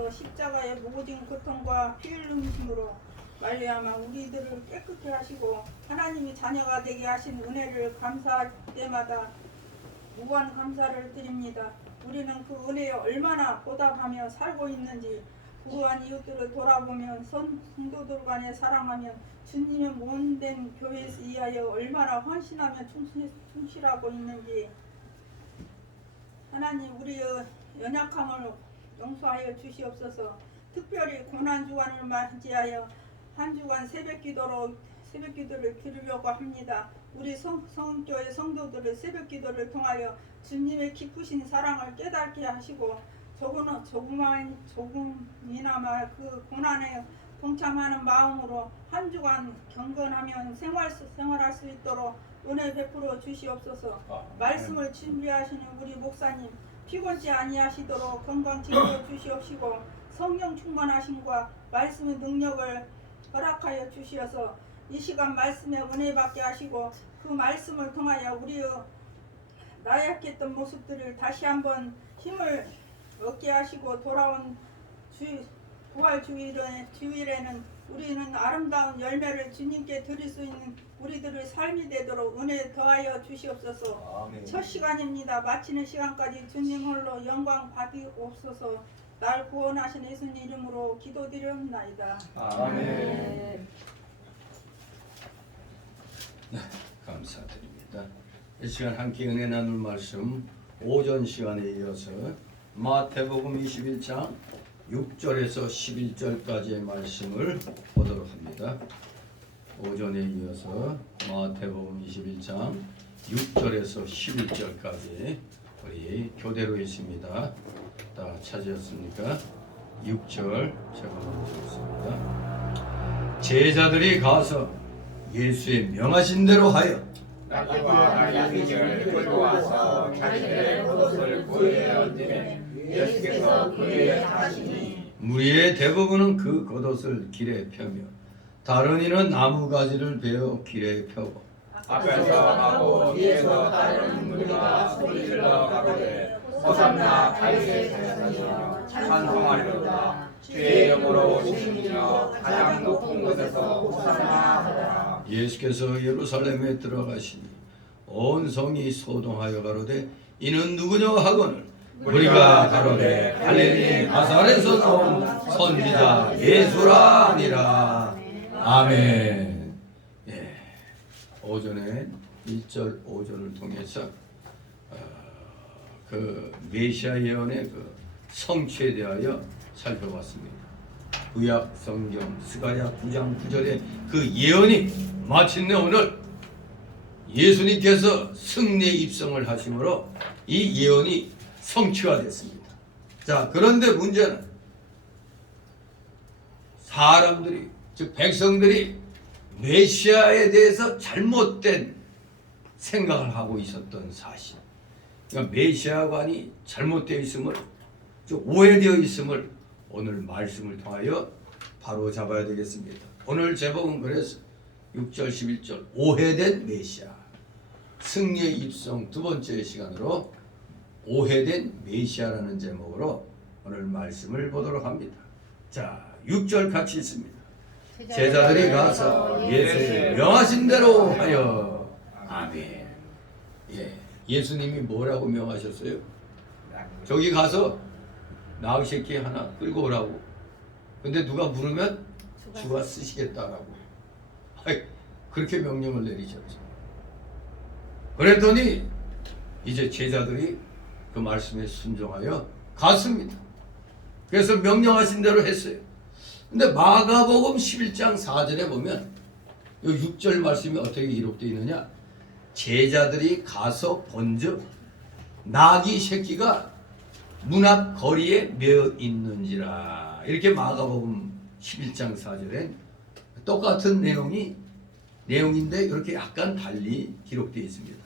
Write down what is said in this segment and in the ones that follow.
주께서 십자가의 모진 고통과 피 흘림으로 말미암아 우리들을 깨끗게 하시고 하나님이 자녀가 되게 하신 은혜를 감사할 때마다 무한 감사를 드립니다. 우리는 그 은혜에 얼마나 보답하며 살고 있는지 부유한 이웃들을 돌아보며 성도들 간에 사랑하며 주님의 몸된 교회에서 위하여 얼마나 헌신하며 충실하고 있는지 하나님 우리의 연약함을 용서하여 주시옵소서. 특별히 고난주간을 맞이하여 한 주간 새벽기도를 드리려고 합니다. 우리 성교회 성도들의 새벽기도를 통하여 주님의 기쁘신 사랑을 깨닫게 하시고 조금이나마 그 고난에 동참하는 마음으로 한 주간 경건하며 생활할 수 있도록 은혜 베풀어 주시옵소서. 말씀을 준비하시는 우리 목사님 피곤치 아니하시도록 건강 지켜 주시옵시고 성령 충만하심과 말씀의 능력을 허락하여 주시어서 이 시간 말씀에 은혜 받게 하시고 그 말씀을 통하여 우리의 나약했던 모습들을 다시 한번 힘을 얻게 하시고 돌아온 부활 주일에는 우리는 아름다운 열매를 주님께 드릴 수 있는 우리들의 삶이 되도록 은혜 더하여 주시옵소서. 아멘. 첫 시간입니다. 마치는 시간까지 주님 홀로 영광 받으옵소서. 날 구원하신 예수님 이름으로 기도드리옵나이다. 아멘. 네, 감사드립니다. 이 시간 함께 은혜 나눌 말씀 오전 시간에 이어서 마태복음 21장 6절에서 11절까지의 말씀을 보도록 합니다. 오전에 이어서 마태복음 21장 6절에서 11절까지 우리 교대로 있습니다. 다 찾으셨습니까? 6절 제가 먼저 읽습니다. 제자들이 가서 예수의 명하신 대로 하여 낙지와 양식을 끌고 와서 자기들의 겉옷을 그 위에 얹으매 예수께서 그 위에 타시니 무리의 대부분은 그 겉옷을 길에 펴며 다른 이는 나무가지를 베어 길에 펴고 앞에서 가고 뒤에서 다른 무리가 소리질러 가로되 호산나 다윗의 자손이여 찬송하리로다 주의 이름으로 오시니여 가장 높은 곳에서 호산나 하라. 예수께서 예루살렘에 들어가시니 온 성이 소동하여 가로되 이는 누구냐 하거늘 우리가 가로되 갈릴리 나사렛에서 나온 선지자 예수라 하니라. 아멘. 예. 오전에 1절 5절을 통해서 그 메시아 예언의 그 성취에 대하여 살펴봤습니다. 구약 성경 스가랴 9장 9절의 그 예언이 마침내 오늘 예수님께서 승리의 입성을 하심으로 이 예언이 성취가 됐습니다. 자, 그런데 문제는 사람들이 즉 백성들이 메시아에 대해서 잘못된 생각을 하고 있었던 사실. 그러니까 메시아관이 잘못되어 있음을, 즉 오해되어 있음을 오늘 말씀을 통하여 바로 잡아야 되겠습니다. 오늘 제목은 그래서 6절 11절 오해된 메시아 승리의 입성 두 번째 시간으로 오해된 메시아라는 제목으로 오늘 말씀을 보도록 합니다. 자, 6절 같이 있습니다. 제자들이 가서 예수의 명하신 대로 하여. 아멘. 예, 예수님이 뭐라고 명하셨어요? 저기 가서 나귀 새끼 하나 끌고 오라고. 근데 누가 물으면 주가 쓰시겠다라고. 아이, 그렇게 명령을 내리셨죠. 그랬더니 이제 제자들이 그 말씀에 순종하여 갔습니다. 그래서 명령하신 대로 했어요. 근데 마가복음 11장 4절에 보면 이 6절 말씀이 어떻게 기록되어 있느냐? 제자들이 가서 본즉 나귀 새끼가 문 앞 거리에 메어 있는지라. 이렇게 마가복음 11장 4절에 똑같은 내용인데 이렇게 약간 달리 기록되어 있습니다.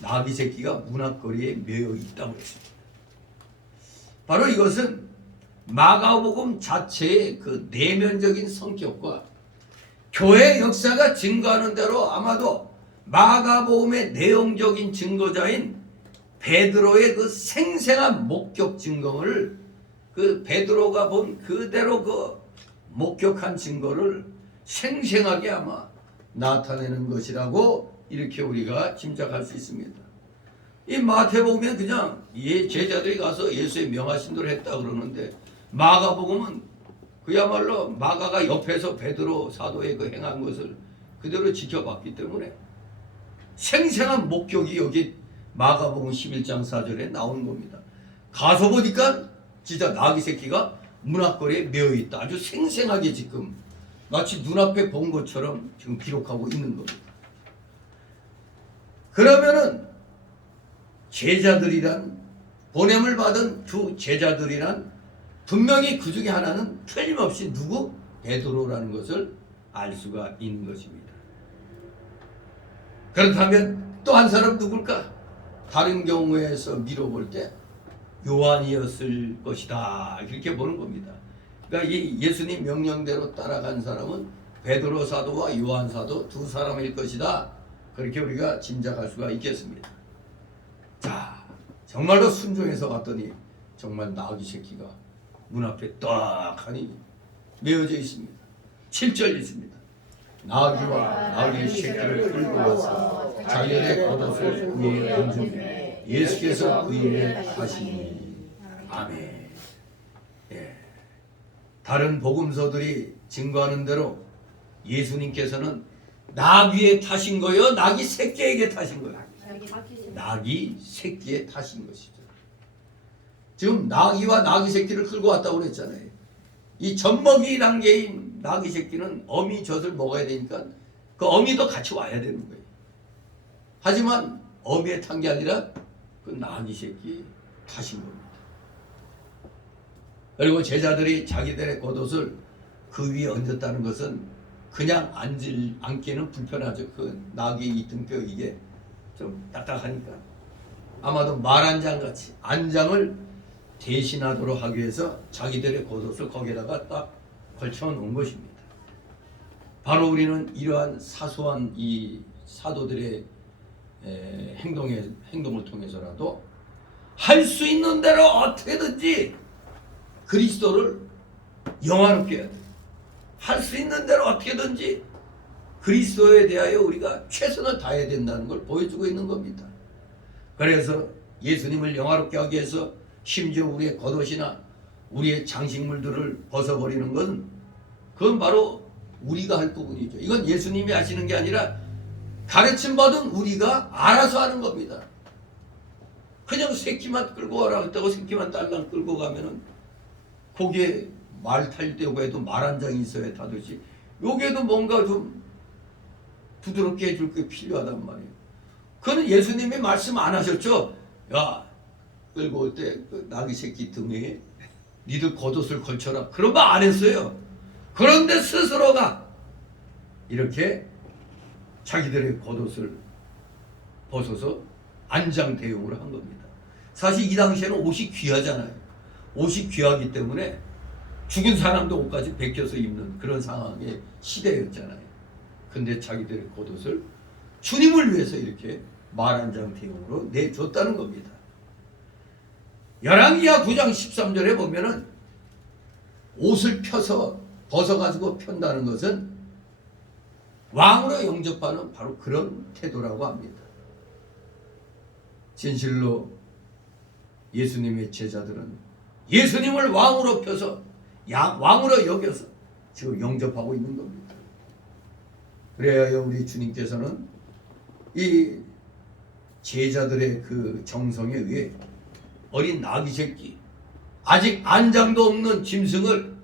나귀 새끼가 문 앞 거리에 메어 있다고 했습니다. 바로 이것은 마가복음 자체의 그 내면적인 성격과 교회 역사가 증거하는 대로 아마도 마가복음의 내용적인 증거자인 베드로의 그 생생한 목격 증거를 그 베드로가 본 그대로 그 목격한 증거를 생생하게 아마 나타내는 것이라고 이렇게 우리가 짐작할 수 있습니다. 이 마태복음에 그냥 제자들이 가서 예수의 명하신 대로 했다 그러는데, 마가복음은 그야말로 마가가 옆에서 베드로 사도의 그 행한 것을 그대로 지켜봤기 때문에 생생한 목격이 여기 마가복음 11장 4절에 나오는 겁니다. 가서 보니까 진짜 나귀 새끼가 문 앞거리에 메어 있다. 아주 생생하게 지금 마치 눈앞에 본 것처럼 지금 기록하고 있는 겁니다. 그러면은 제자들이란, 보냄을 받은 두 제자들이란 분명히 그 중에 하나는 틀림없이 누구? 베드로라는 것을 알 수가 있는 것입니다. 그렇다면 또 한 사람 누굴까? 다른 경우에서 미뤄볼 때 요한이었을 것이다, 이렇게 보는 겁니다. 그러니까 이 예수님 명령대로 따라간 사람은 베드로 사도와 요한 사도 두 사람일 것이다, 그렇게 우리가 짐작할 수가 있겠습니다. 자, 정말로 순종해서 갔더니 정말 나귀 새끼가 문 앞에 딱 하니 메어져 있습니다. 7절 있습니다. 나귀와 나귀 새끼를 끌고 와서 자기의 겉옷을 그에게 얹으며 예수께서 그에게 하시니. 아멘. 예. 다른 복음서들이 증거하는 대로 예수님께서는 나귀에 타신 거요, 나귀 새끼에게 타신 거요? 나귀 새끼에 타신 것이죠. 지금 나귀와 나귀 새끼를 끌고 왔다고 그랬잖아요. 이 젖먹이 단계인 나귀 새끼는 어미 젖을 먹어야 되니까 그 어미도 같이 와야 되는 거예요. 하지만 어미에 탄 게 아니라 그 나귀 새끼에 타신 겁니다. 그리고 제자들이 자기들의 겉옷을 그 위에 얹었다는 것은 그냥 앉기는 불편하죠. 그 나귀 이 등뼈 이게 좀 딱딱하니까 아마도 말한장 같이 안장을 대신하도록 하기 위해서 자기들의 겉옷을 거기에다가 딱 걸쳐 놓은 것입니다. 바로 우리는 이러한 사소한 이 사도들의 행동을 통해서라도 할 수 있는 대로 어떻게든지 그리스도를 영화롭게 해야 돼요. 할 수 있는 대로 어떻게든지 그리스도에 대하여 우리가 최선을 다해야 된다는 걸 보여주고 있는 겁니다. 그래서 예수님을 영화롭게 하기 위해서 심지어 우리의 겉옷이나 우리의 장식물들을 벗어버리는 건 그건 바로 우리가 할 부분이죠. 이건 예수님이 하시는 게 아니라 가르침받은 우리가 알아서 하는 겁니다. 그냥 새끼만 끌고 와라 했다고 새끼만 딸랑 끌고 가면은 거기에 말 타려고 해도 말 한 장이 있어야 타듯이 여기에도 뭔가 좀 부드럽게 해줄 게 필요하단 말이에요. 그건 예수님이 말씀 안 하셨죠? 야, 끌고 올 때 그 나귀 새끼 등에 니들 겉옷을 걸쳐라, 그런 말 안 했어요. 그런데 스스로가 이렇게 자기들의 겉옷을 벗어서 안장 대용을 한 겁니다. 사실 이 당시에는 옷이 귀하잖아요. 옷이 귀하기 때문에 죽은 사람도 옷까지 벗겨서 입는 그런 상황의 시대였잖아요. 근데 자기들의 겉옷을 주님을 위해서 이렇게 말한장 대용으로 내줬다는 겁니다. 열왕기하 9장 13절에 보면은 옷을 펴서 벗어가지고 편다는 것은 왕으로 영접하는 바로 그런 태도라고 합니다. 진실로 예수님의 제자들은 예수님을 왕으로 펴서 왕으로 여겨서 지금 영접하고 있는 겁니다. 그래야 우리 주님께서는 이 제자들의 그 정성에 의해 어린 나귀 새끼, 아직 안장도 없는 짐승을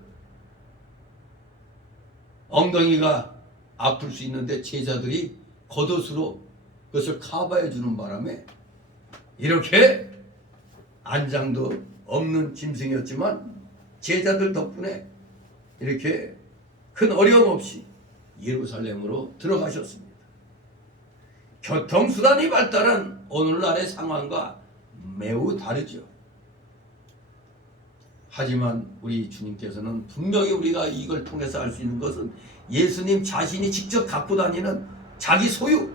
엉덩이가 아플 수 있는데 제자들이 겉옷으로 그것을 커버해 주는 바람에 이렇게 안장도 없는 짐승이었지만 제자들 덕분에 이렇게 큰 어려움 없이 예루살렘으로 들어가셨습니다. 교통수단이 발달한 오늘날의 상황과 매우 다르죠. 하지만 우리 주님께서는 분명히 우리가 이걸 통해서 알 수 있는 것은 예수님 자신이 직접 갖고 다니는 자기 소유,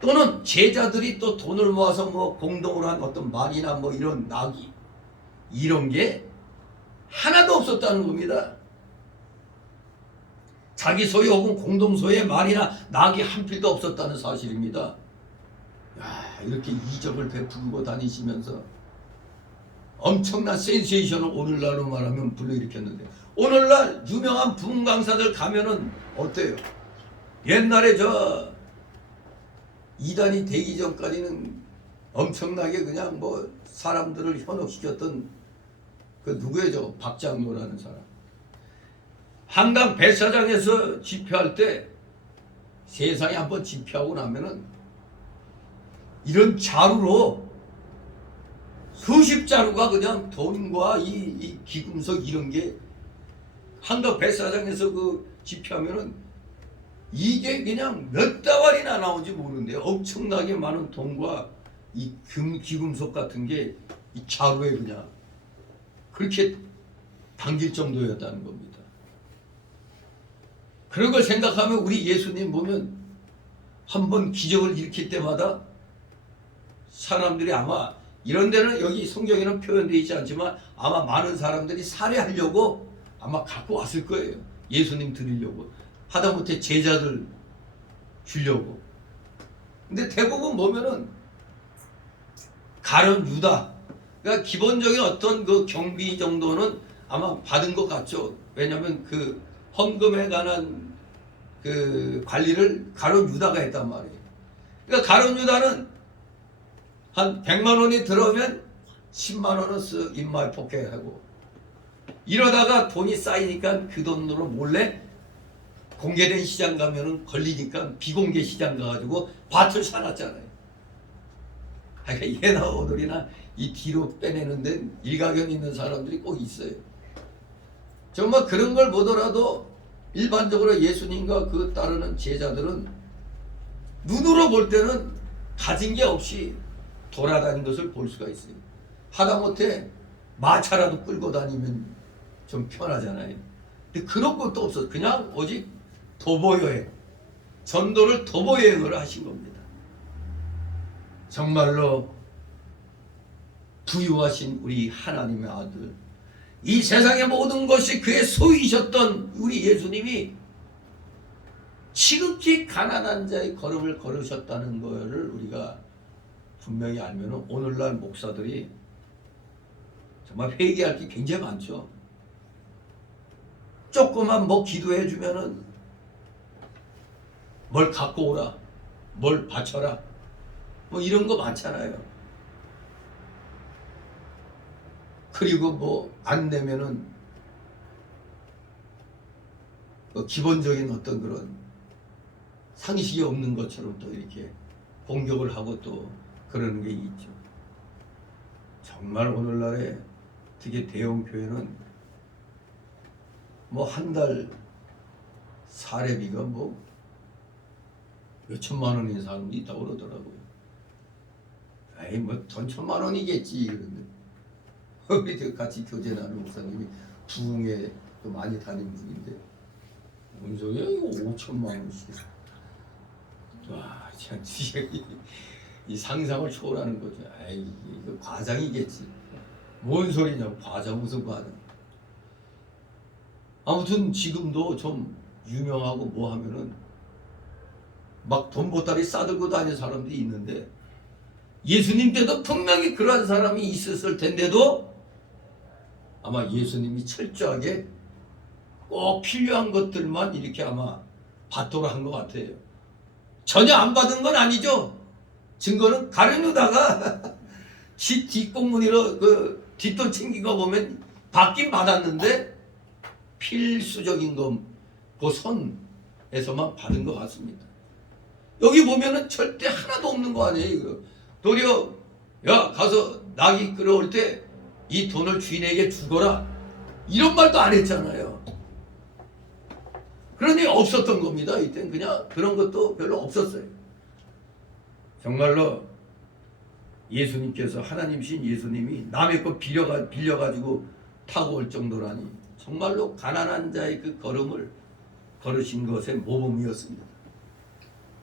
또는 제자들이 또 돈을 모아서 뭐 공동으로 한 어떤 말이나 뭐 이런 나귀, 이런 게 하나도 없었다는 겁니다. 자기 소유 혹은 공동소유의 말이나 낙이 한 필도 없었다는 사실입니다. 야, 이렇게 이적을 베풀고 다니시면서 엄청난 센세이션을 오늘날로 말하면 불러일으켰는데, 오늘날 유명한 부흥 강사들 가면은 어때요? 옛날에 저 이단이 되기 전까지는 엄청나게 그냥 뭐 사람들을 현혹시켰던 그 누구예요? 저 박장로라는 사람. 한강 배사장에서 집회할 때 세상에 한번 집회하고 나면은 이런 자루로 수십 자루가 그냥 돈과 이 기금속 이런 게 한강 배사장에서 그 집회하면은 이게 그냥 몇 다발이나 나오는지 모르는데 엄청나게 많은 돈과 이 기금속 같은 게 이 자루에 그냥 그렇게 담길 정도였다는 겁니다. 그런 걸 생각하면 우리 예수님 보면 한번 기적을 일으킬 때마다 사람들이 아마 이런 데는 여기 성경에는 표현되어 있지 않지만 아마 많은 사람들이 살해하려고 아마 갖고 왔을 거예요. 예수님 드리려고. 하다못해 제자들 주려고. 근데 대부분 보면은 가룟 유다, 그러니까 기본적인 어떤 그 경비 정도는 아마 받은 것 같죠. 왜냐하면 그 헌금에 관한 그 관리를 가룟 유다가 했단 말이에요. 그러니까 가룟 유다는 한 100만 원이 들어오면 10만 원은 인마에 포켓하고, 이러다가 돈이 쌓이니까 그 돈으로 몰래 공개된 시장 가면은 걸리니까 비공개 시장 가가지고 밭을 사놨잖아요. 그러니까 예나 오돌이나 이 뒤로 빼내는 데 일가견 있는 사람들이 꼭 있어요. 정말 그런 걸 보더라도 일반적으로 예수님과 그 따르는 제자들은 눈으로 볼 때는 가진 게 없이 돌아다닌 것을 볼 수가 있어요. 하다못해 마차라도 끌고 다니면 좀 편하잖아요. 근데 그런 것도 없어. 그냥 오직 도보여행, 전도를 도보여행을 하신 겁니다. 정말로 부유하신 우리 하나님의 아들, 이 세상의 모든 것이 그의 소유이셨던 우리 예수님이 지극히 가난한 자의 걸음을 걸으셨다는 것을 우리가 분명히 알면 오늘날 목사들이 정말 회개할 게 굉장히 많죠. 조그만 뭐 기도해 주면은 뭘 갖고 오라, 뭘 바쳐라, 뭐 이런 거 많잖아요. 그리고 뭐 안 내면은 기본적인 어떤 그런 상식이 없는 것처럼 또 이렇게 공격을 하고 또 그러는 게 있죠. 정말 오늘날에 특히 대형 교회는 뭐 한 달 사례비가 뭐 몇천만 원인 사람도 있다고 그러더라고요. 에이 뭐 돈 1,000만 원이겠지 그런데 우리 같이 교제하는 목사님이 부흥에 또 많이 다닌 분인데 뭔 소리야 이거 5천만 원씩. 와 참 이 상상을 초월하는 거죠. 에이 이거 과장이겠지. 뭔 소리냐 과장 무슨 과장. 아무튼 지금도 좀 유명하고 뭐 하면은 막 돈 보따리 싸들고 다니는 사람들이 있는데 예수님 때도 분명히 그러한 사람이 있었을 텐데도 아마 예수님이 철저하게 꼭 필요한 것들만 이렇게 아마 받도록 한 것 같아요. 전혀 안 받은 건 아니죠. 증거는 가룟 유다가 지 뒷공무니로 그 뒷돈 챙긴 거 보면 받긴 받았는데 필수적인 건 그 선에서만 받은 것 같습니다. 여기 보면은 절대 하나도 없는 거 아니에요. 도리어 야 가서 낙이 끌어올 때 이 돈을 주인에게 주거라 이런 말도 안 했잖아요. 그러니 없었던 겁니다. 이때는 그냥 그런 것도 별로 없었어요. 정말로 예수님께서 하나님이신 예수님이 남의 것 빌려가지고 타고 올 정도라니 정말로 가난한 자의 그 걸음을 걸으신 것의 모범이었습니다.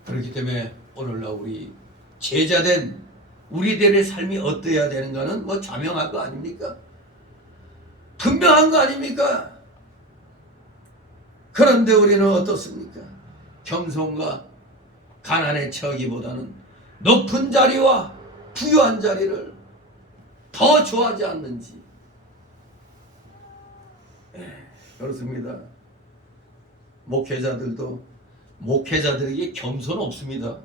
그렇기 때문에 오늘날 우리 제자된 우리들의 삶이 어떠해야 되는가는 뭐 자명한 거 아닙니까? 분명한 거 아닙니까? 그런데 우리는 어떻습니까? 겸손과 가난에 처하기보다는 높은 자리와 부유한 자리를 더 좋아하지 않는지. 그렇습니다. 목회자들에게 겸손 없습니다.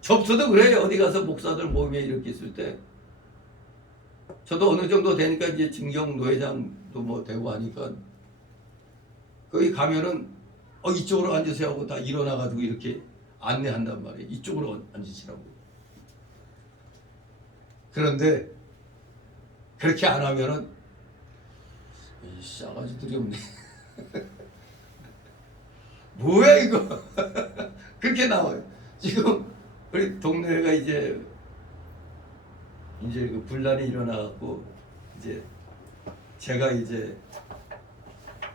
접수도 그래요. 어디 가서 목사들 모임에 이렇게 있을 때 저도 어느 정도 되니까 이제 증경노회장도 뭐 되고 하니까 거기 가면은 이쪽으로 앉으세요 하고 다 일어나가지고 이렇게 안내한단 말이에요. 이쪽으로 앉으시라고. 그런데 그렇게 안 하면은 이 싸가지들이 없네. 뭐야 이거. 그렇게 나와요. 지금 우리 동네가 이제 그 분란이 일어나갖고 이제 제가 이제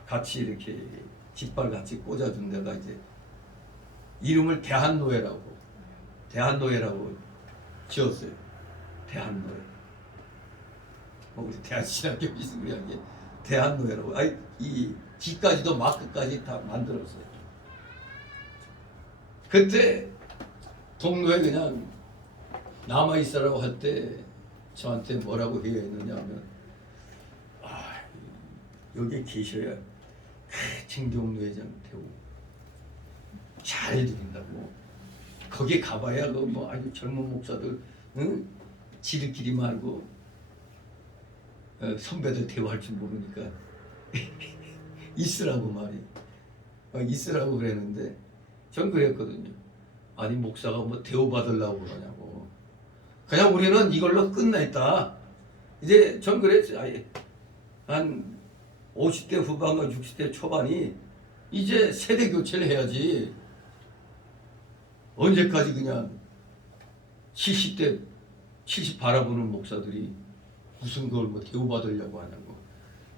같이 이렇게 깃발 같이 꽂아준 데가 이제 이름을 대한노회라고 지었어요. 대한노회. 우리 대한신학교 비스무리하게 대한노회라고. 이 뒤까지도 마크까지 다 만들었어요. 그때 동로에 그냥 남아있으라고 할 때 저한테 뭐라고 해야 했느냐 하면 여기에 계셔야 증경노회장 되고 잘해드린다고. 거기 가봐야 그 뭐 아주 젊은 목사들 지들끼리 말고 선배들 대화할 줄 모르니까 있으라고 말이 있으라고 그랬는데 전 그랬거든요. 아니 목사가 뭐 대우받으려고 그러냐고. 그냥 우리는 이걸로 끝냈다. 이제 전 그랬어요. 아예 한 50대 후반과 60대 초반이 이제 세대 교체를 해야지. 언제까지 그냥 70대 70 바라보는 목사들이 무슨 걸 뭐 대우받으려고 하냐고.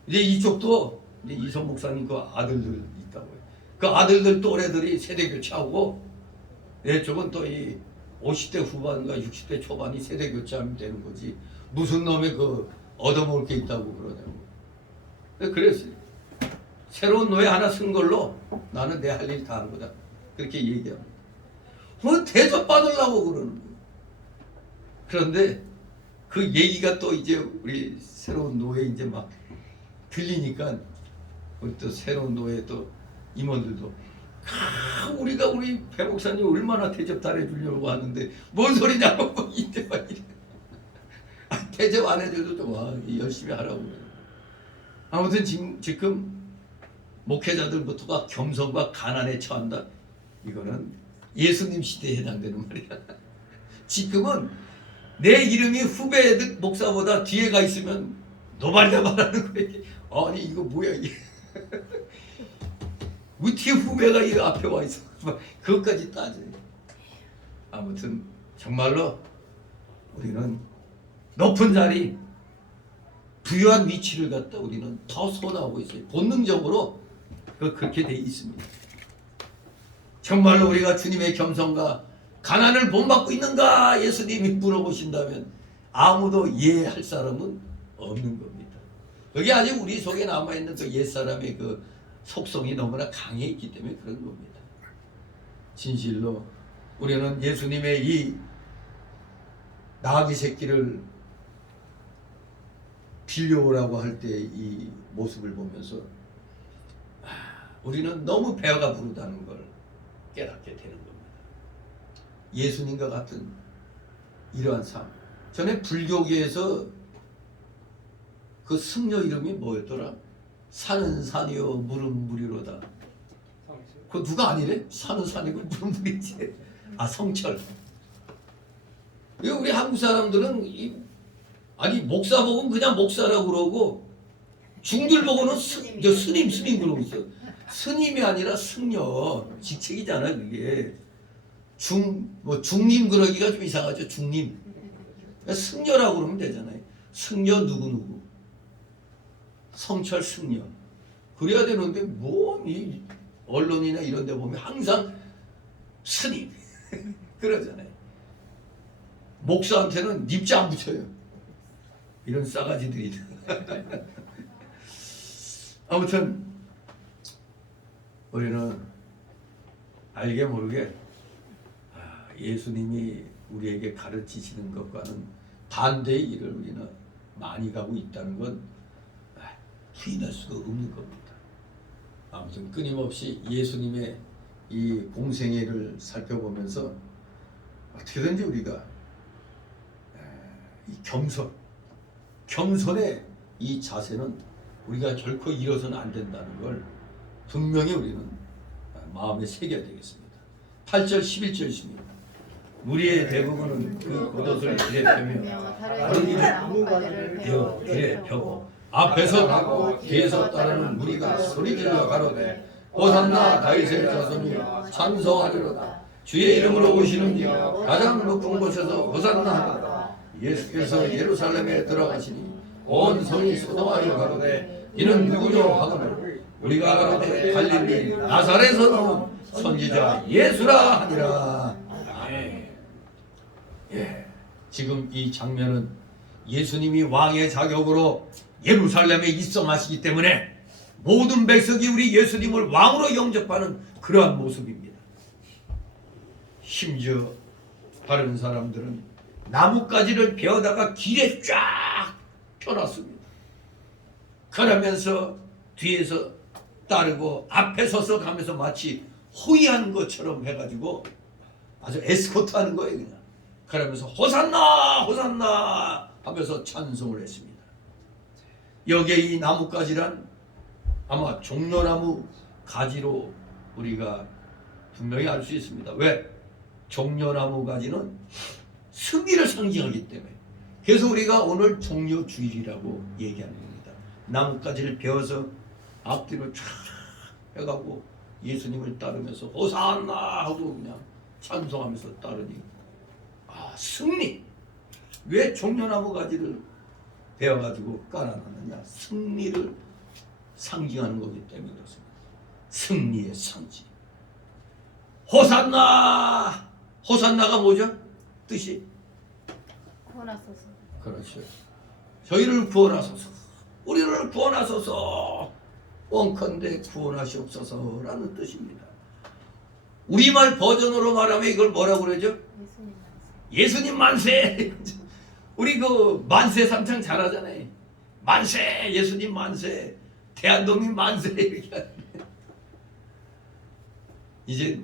이제 이쪽도 이제 이성 목사님 그 아들들 있다고요. 그 아들들 또래들이 세대 교체하고 이쪽은 또 이 50대 후반과 60대 초반이 세대 교체하면 되는 거지. 무슨 놈의 그 얻어먹을 게 있다고 그러냐고. 그랬어요. 새로운 노예 하나 쓴 걸로 나는 내 할 일 다 한 거다. 그렇게 얘기합니다. 뭐 대접받으려고 그러는 거예요. 그런데 그 얘기가 또 이제 우리 새로운 노예 이제 막 들리니까 우리 또 새로운 노예 또 임원들도 우리가 우리 배 목사님 얼마나 대접 잘해주려고 하는데 뭔 소리냐고 이제 막 이래. 대접 안 해줘도 좋아. 열심히 하라고. 아무튼 지금 목회자들부터가 겸손과 가난에 처한다. 이거는 예수님 시대에 해당되는 말이야. 지금은 내 이름이 후배 목사보다 뒤에 가 있으면 노발대 말하는 거야. 아니 이거 뭐야 이게. 어떻게 후배가 이 앞에 와 있어. 그것까지 따져. 아무튼 정말로 우리는 높은 자리 부유한 위치를 갖다 우리는 더 선호하고 있어요. 본능적으로 그렇게 돼 있습니다. 정말로 우리가 주님의 겸손과 가난을 본받고 있는가 예수님이 물어보신다면 아무도 이해할 사람은 없는 겁니다. 여기 아직 우리 속에 남아있는 그 옛사람의 그 속성이 너무나 강해 있기 때문에 그런 겁니다. 진실로 우리는 예수님의 이 나귀 새끼를 빌려오라고 할 때 이 모습을 보면서 우리는 너무 배가 부르다는 걸 깨닫게 되는 겁니다. 예수님과 같은 이러한 삶. 전에 불교계에서 그 승려 이름이 뭐였더라? 산은 산이요 물은 물이로다. 그거 누가 아니래? 산은 산이고 물은 물이지. 성철. 우리 한국 사람들은 아니 목사 보고는 그냥 목사라고 그러고 중들 보고는 스님 그러고 있어. 스님이 아니라 승려 직책이잖아 그게. 중님 그러기가 좀 이상하죠. 중님. 승려라고 그러면 되잖아요. 승려 누구누구. 성철 승려. 그래야 되는데 이 언론이나 이런 데 보면 항상 스님 그러잖아요. 목사한테는 닙자 안 붙여요. 이런 싸가지들이. 아무튼 우리는 알게 모르게 예수님이 우리에게 가르치시는 것과는 반대의 일을 우리는 많이 가고 있다는 건 부인할 수가 없는 겁니다. 아무튼 끊임없이 예수님의 이 공생애를 살펴보면서 어떻게든지 우리가 이 겸손의 이 자세는 우리가 결코 잃어서는 안 된다는 걸 분명히 우리는 마음에 새겨야 되겠습니다. 8절 11절입니다. 무리의 대부분은 그 겉옷을 길에 펴며 다른 이는 나뭇가지를 길에 펴고 앞에서 가고 뒤에서 따르는 무리가 소리질러 가로되 호산나 다윗의 자손이 찬송하리로다. 주의 이름으로 오시는 이여 가장 높은 곳에서 호산나 하리로다. 예수께서 예루살렘에 들어가시니 온 성이 소동하여 가로되 이는 누구뇨 하거늘 우리가 가로되 갈릴리 나사렛에서 나온 선지자 예수라 하니라. 지금 이 장면은 예수님이 왕의 자격으로 예루살렘에 입성하시기 때문에 모든 백성이 우리 예수님을 왕으로 영접하는 그러한 모습입니다. 심지어 다른 사람들은 나뭇가지를 베어다가 길에 쫙 펴놨습니다. 그러면서 뒤에서 따르고 앞에 서서 가면서 마치 호위하는 것처럼 해가지고 아주 에스코트하는 거예요. 그냥 그러면서 호산나 호산나 하면서 찬송을 했습니다. 여기에 이 나뭇가지란 아마 종려나무 가지로 우리가 분명히 알 수 있습니다. 왜? 종려나무 가지는 승리를 상징하기 때문에. 그래서 우리가 오늘 종려주일이라고 얘기하는 겁니다. 나뭇가지를 베어서 앞뒤로 쫙 해가고 예수님을 따르면서 호산나 하고 그냥 찬송하면서 따르니 승리. 왜 종려나무 가지를 베어가지고 깔아놨느냐? 승리를 상징하는 거기 때문에 그렇습니다. 승리의 상징. 호산나. 호산나가 뭐죠? 뜻이? 구원하소서. 그렇죠. 저희를 구원하소서. 우리를 구원하소서. 원컨대 구원하시옵소서라는 뜻입니다. 우리말 버전으로 말하면 이걸 뭐라고 그러죠? 예수님 만세. 예수님 만세. 우리 그 만세 삼창 잘하잖아요. 만세. 예수님 만세. 대한독립 만세. 이렇게 하는데 이제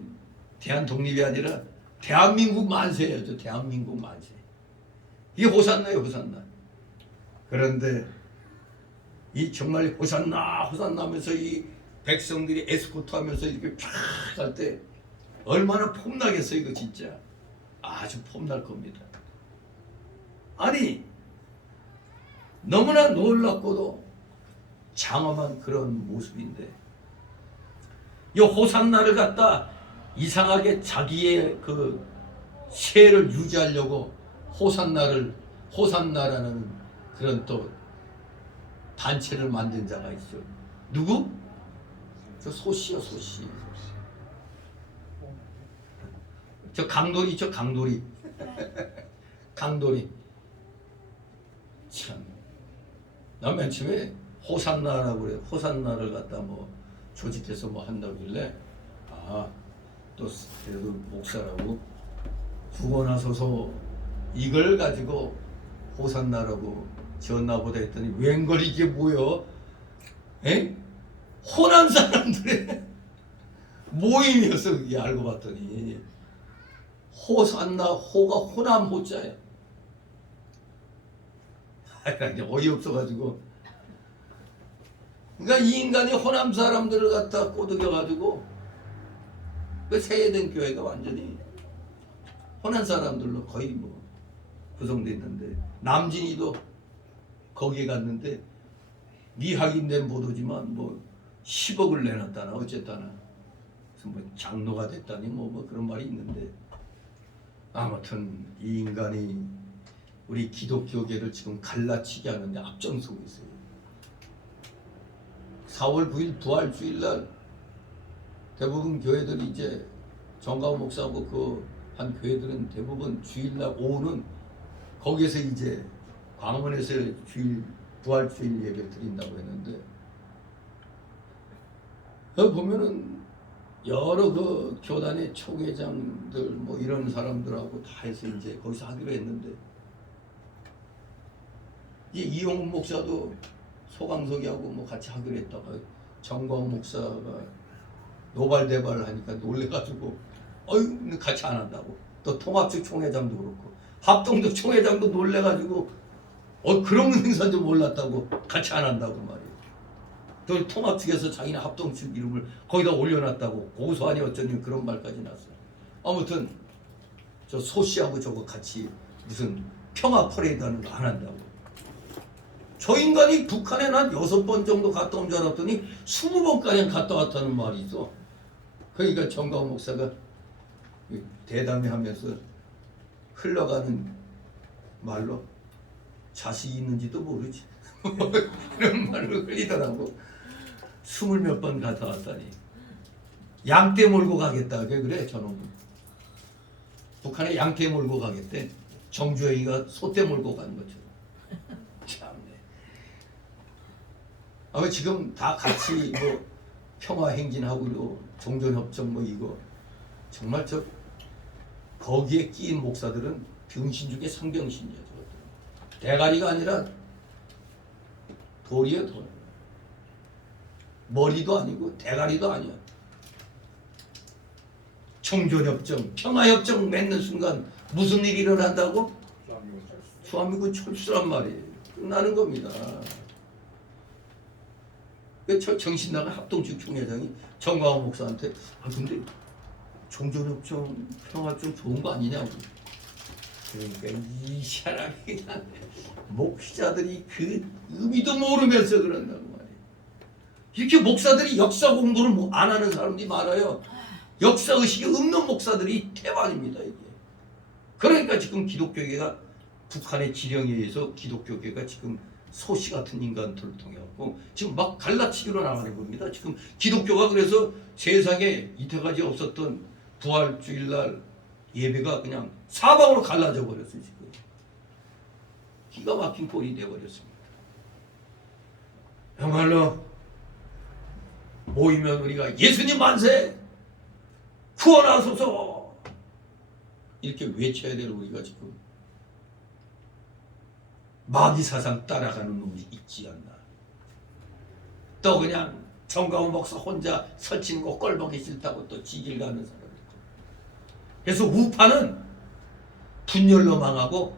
대한독립이 아니라 대한민국 만세예요. 대한민국 만세. 이게 호산나예요. 호산나. 그런데 이 정말 호산나 호산나 하면서 이 백성들이 에스코트 하면서 이렇게 쫙 갈 때 얼마나 폼나겠어요. 이거 진짜 아주 폼날 겁니다. 아니 너무나 놀랍고도 장엄한 그런 모습인데 이 호산나를 갖다 이상하게 자기의 그 세를 유지하려고 호산나라는 그런 또 단체를 만든 자가 있어요. 누구? 저 소씨요. 소씨. 저 강돌이 있죠. 강돌이. 강돌이. 참. 난 맨 처음에 호산나라고 그래. 호산나를 갖다 뭐 조직해서 뭐 한다길래 또 그래도 목사라고 구원하소서 이걸 가지고 호산나라고 지었나보다 했더니 웬걸 이게 뭐여? 에? 호남 사람들의 모임이었어. 그게 알고 봤더니 호산나 호가 호남 호자야. 이제 어이없어가지고 그러니까 이 인간이 호남 사람들을 갖다 꼬드겨가지고 그 세해된 교회가 완전히 호남 사람들로 거의 뭐 구성되어 있는데 남진이도 거기에 갔는데 미확인된 보도지만 뭐 10억을 내놨다나 어쨌다나 그래서 뭐 장로가 됐다니 뭐 그런 말이 있는데 아무튼 이 인간이 우리 기독교계를 지금 갈라치게 하는데 앞장서고 있어요. 4월 9일 부활주일날 대부분 교회들이 이제 정가호 목사하고 그 한 교회들은 대부분 주일날 오후는 거기에서 이제 광화문에서 주일 부활주일 예배 드린다고 했는데 보면은 여러 그 교단의 총회장들 뭐 이런 사람들하고 다 해서 이제 거기서 하기로 했는데 이 이용훈 목사도 소강석이하고 뭐 같이 하기로 했다가 정광 목사가 노발대발 하니까 놀래가지고 어휴 같이 안 한다고. 또 통합측 총회장도 그렇고 합동측 총회장도 놀래가지고 그런 행사인 줄 몰랐다고 같이 안 한다고 말이에요. 또 통합 측에서 자기네 합동 측 이름을 거기다 올려놨다고 고소하니 어쩌니 그런 말까지 났어요. 아무튼 저 소씨하고 저거 같이 무슨 평화 퍼레이드 하는 거 안 한다고. 저 인간이 북한에 한 6번 정도 갔다 온 줄 알았더니 20번까지 갔다 왔다는 말이 있어. 그러니까 정광훈 목사가 대담회 하면서 흘러가는 말로 자식이 있는지도 모르지. 그런 말로 흘리더라고. 20몇 번 갔다 왔다니. 양떼 몰고 가겠다. 그래 저놈. 북한에 양떼 몰고 가겠대. 정주행이가 소떼 몰고 가는 것처럼. 참네. 지금 다 같이 뭐 평화 행진하고 종전협정 뭐 이거 정말 저 거기에 끼인 목사들은 병신 중에 상병신이야. 저것들. 대가리가 아니라 돌이에요 돌. 머리도 아니고 대가리도 아니야. 종전협정, 평화협정 맺는 순간 무슨 일이 일어난다고? 주한미군 철수란 말이에요. 끝나는 겁니다. 저 정신 나간 합동측 총회장이 정광훈 목사한테 근데 종전협정, 평화협정 좋은 거 아니냐고. 그러니까 이 사람이 그냥 목사들이 그 의미도 모르면서 그런다고 말이에요. 이렇게 목사들이 역사 공부를 안 하는 사람들이 많아요. 역사 의식이 없는 목사들이 태반입니다. 이게. 그러니까 지금 기독교계가 북한의 지령에 의해서 기독교계가 지금 소시 같은 인간들을 통해 갖고 지금 막 갈라치기로 나가는 겁니다. 지금 기독교가 그래서 세상에 이때까지 없었던 부활주일날 예배가 그냥 사방으로 갈라져 버렸어요. 지금 기가 막힌 꼴이 되어버렸습니다. 정말로 모이면 우리가 예수님 만세 구원하소서 이렇게 외쳐야 될 우리가 지금 마귀 사상 따라가는 놈이 있지 않나. 또 그냥 정광훈 목사 혼자 설치는 거 꼴보기 싫다고 또 지길 가는 사람 있고. 그래서 우파는 분열로 망하고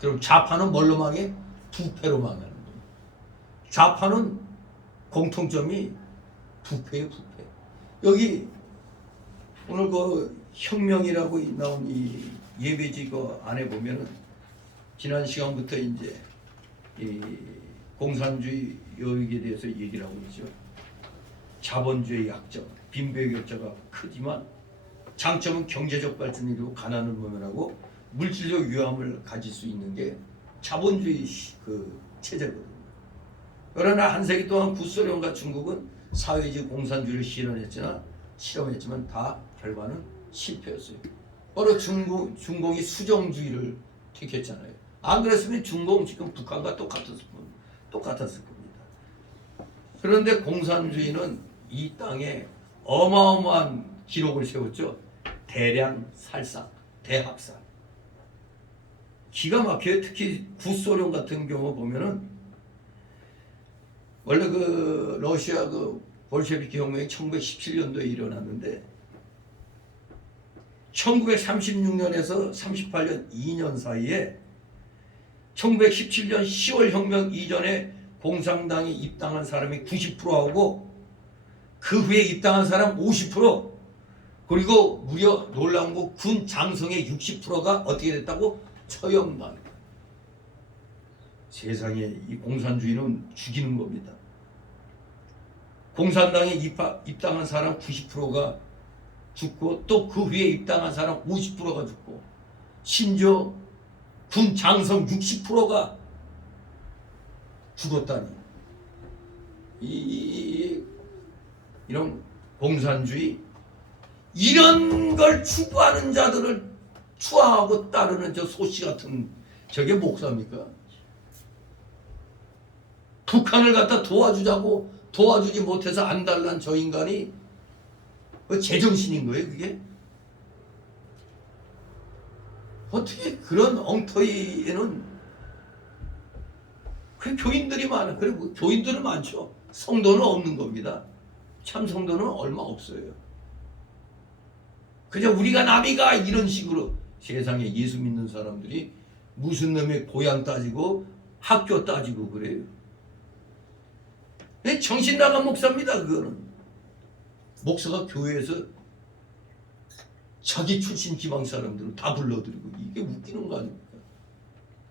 그럼 좌파는 뭘로 망해? 부패로 망하는 거예요. 좌파는 공통점이 부패예요. 부패. 여기 오늘 그 혁명이라고 나온 이 예배지 그 안에 보면은 지난 시간부터 이제 이 공산주의 여기에 대해서 얘기를 하고 있죠. 자본주의 약점, 빈부의 격차가 크지만 장점은 경제적 발전이고 가난을 모면하고 물질적 유함을 가질 수 있는 게 자본주의 그 체제거든요. 그러나 한 세기 동안 구소련과 중국은 사회주의 공산주의를 실험했지만 다 결과는 실패였어요. 바로 중공이 수정주의를 택했잖아요. 안 그랬으면 중공 지금 북한과 똑같았을 겁니다. 그런데 공산주의는 이 땅에 어마어마한 기록을 세웠죠. 대량 살상, 대학살. 기가 막혀요. 특히 구소련 같은 경우 보면은 원래 그 러시아 그 볼셰비키 혁명이 1917년도에 일어났는데 1936년에서 38년 2년 사이에 1917년 10월 혁명 이전에 공산당에 입당한 사람이 90%하고 그 후에 입당한 사람 50% 그리고 무려 놀라운 거 군 장성의 60%가 어떻게 됐다고? 처형당. 세상에 이 공산주의는 죽이는 겁니다. 공산당에 입당한 사람 90%가 죽고 또 그 후에 입당한 사람 50%가 죽고 심지어 군 장성 60%가 죽었다니. 이런 공산주의 이런 걸 추구하는 자들을 추앙하고 따르는 저 소씨 같은 저게 목사입니까? 북한을 갖다 도와주자고 도와주지 못해서 안달난 저 인간이 제정신인 거예요, 그게? 어떻게 그런 엉터리에는 그 교인들이 많아. 그리고 교인들은 많죠. 성도는 없는 겁니다. 참 성도는 얼마 없어요. 그냥 우리가 남이가 이런 식으로 세상에 예수 믿는 사람들이 무슨 놈의 고향 따지고 학교 따지고 그래요. 정신 나간 목사입니다. 그거는 목사가 교회에서 자기 출신 지방 사람들을 다 불러들이고 이게 웃기는 거 아닙니까?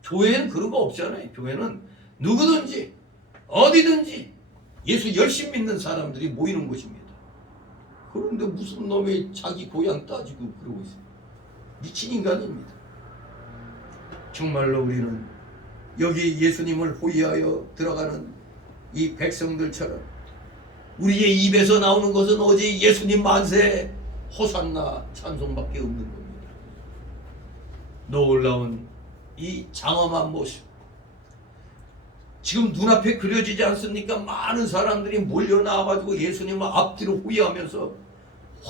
교회는 그런 거 없잖아요. 교회는 누구든지 어디든지 예수 열심히 믿는 사람들이 모이는 곳입니다. 그런데 무슨 놈이 자기 고향 따지고 그러고 있어요. 미친 인간입니다. 정말로 우리는 여기 예수님을 호위하여 들어가는 이 백성들처럼 우리의 입에서 나오는 것은 오직 예수님 만세 호산나 찬송밖에 없는 겁니다. 놀라운 이 장엄한 모습 지금 눈앞에 그려지지 않습니까? 많은 사람들이 몰려 나와가지고 예수님을 앞뒤로 호위하면서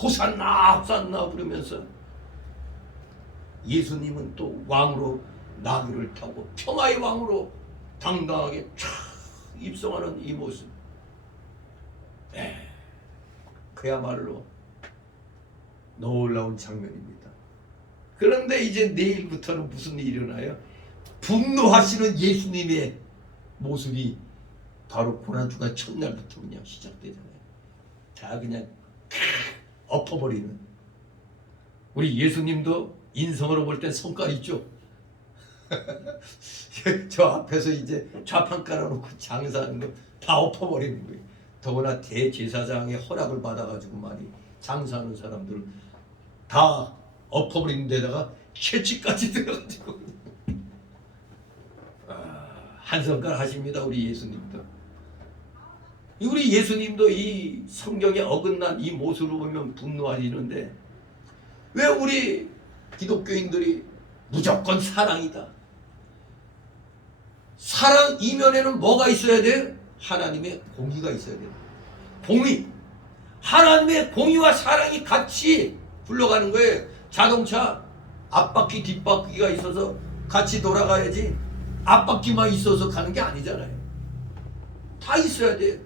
호산나 호산나 부르면서 예수님은 또 왕으로 나귀를 타고 평화의 왕으로 당당하게 촥 입성하는 이 모습, 그야말로 놀라운 장면입니다. 그런데 이제 내일부터는 무슨 일이 일어나요? 분노하시는 예수님의 모습이 바로 고난주간 첫날부터 그냥 시작되잖아요. 다 그냥 엎어버리는. 우리 예수님도 인성으로 볼 땐 성깔 있죠. 저 앞에서 이제 좌판 깔아놓고 장사하는 거 다 엎어버리는 거예요. 더구나 대제사장의 허락을 받아가지고 말이 장사하는 사람들 다 엎어버리는 데다가 채찍까지 들어가지고 한성깔 하십니다. 우리 예수님도. 우리 예수님도 이 성경에 어긋난 이 모습을 보면 분노하시는데 왜 우리 기독교인들이 무조건 사랑이다. 사랑 이면에는 뭐가 있어야 돼요? 하나님의 공의가 있어야 돼요. 공의. 하나님의 공의와 사랑이 같이 굴러가는 거예요. 자동차 앞바퀴 뒷바퀴가 있어서 같이 돌아가야지 앞바퀴만 있어서 가는 게 아니잖아요. 다 있어야 돼요.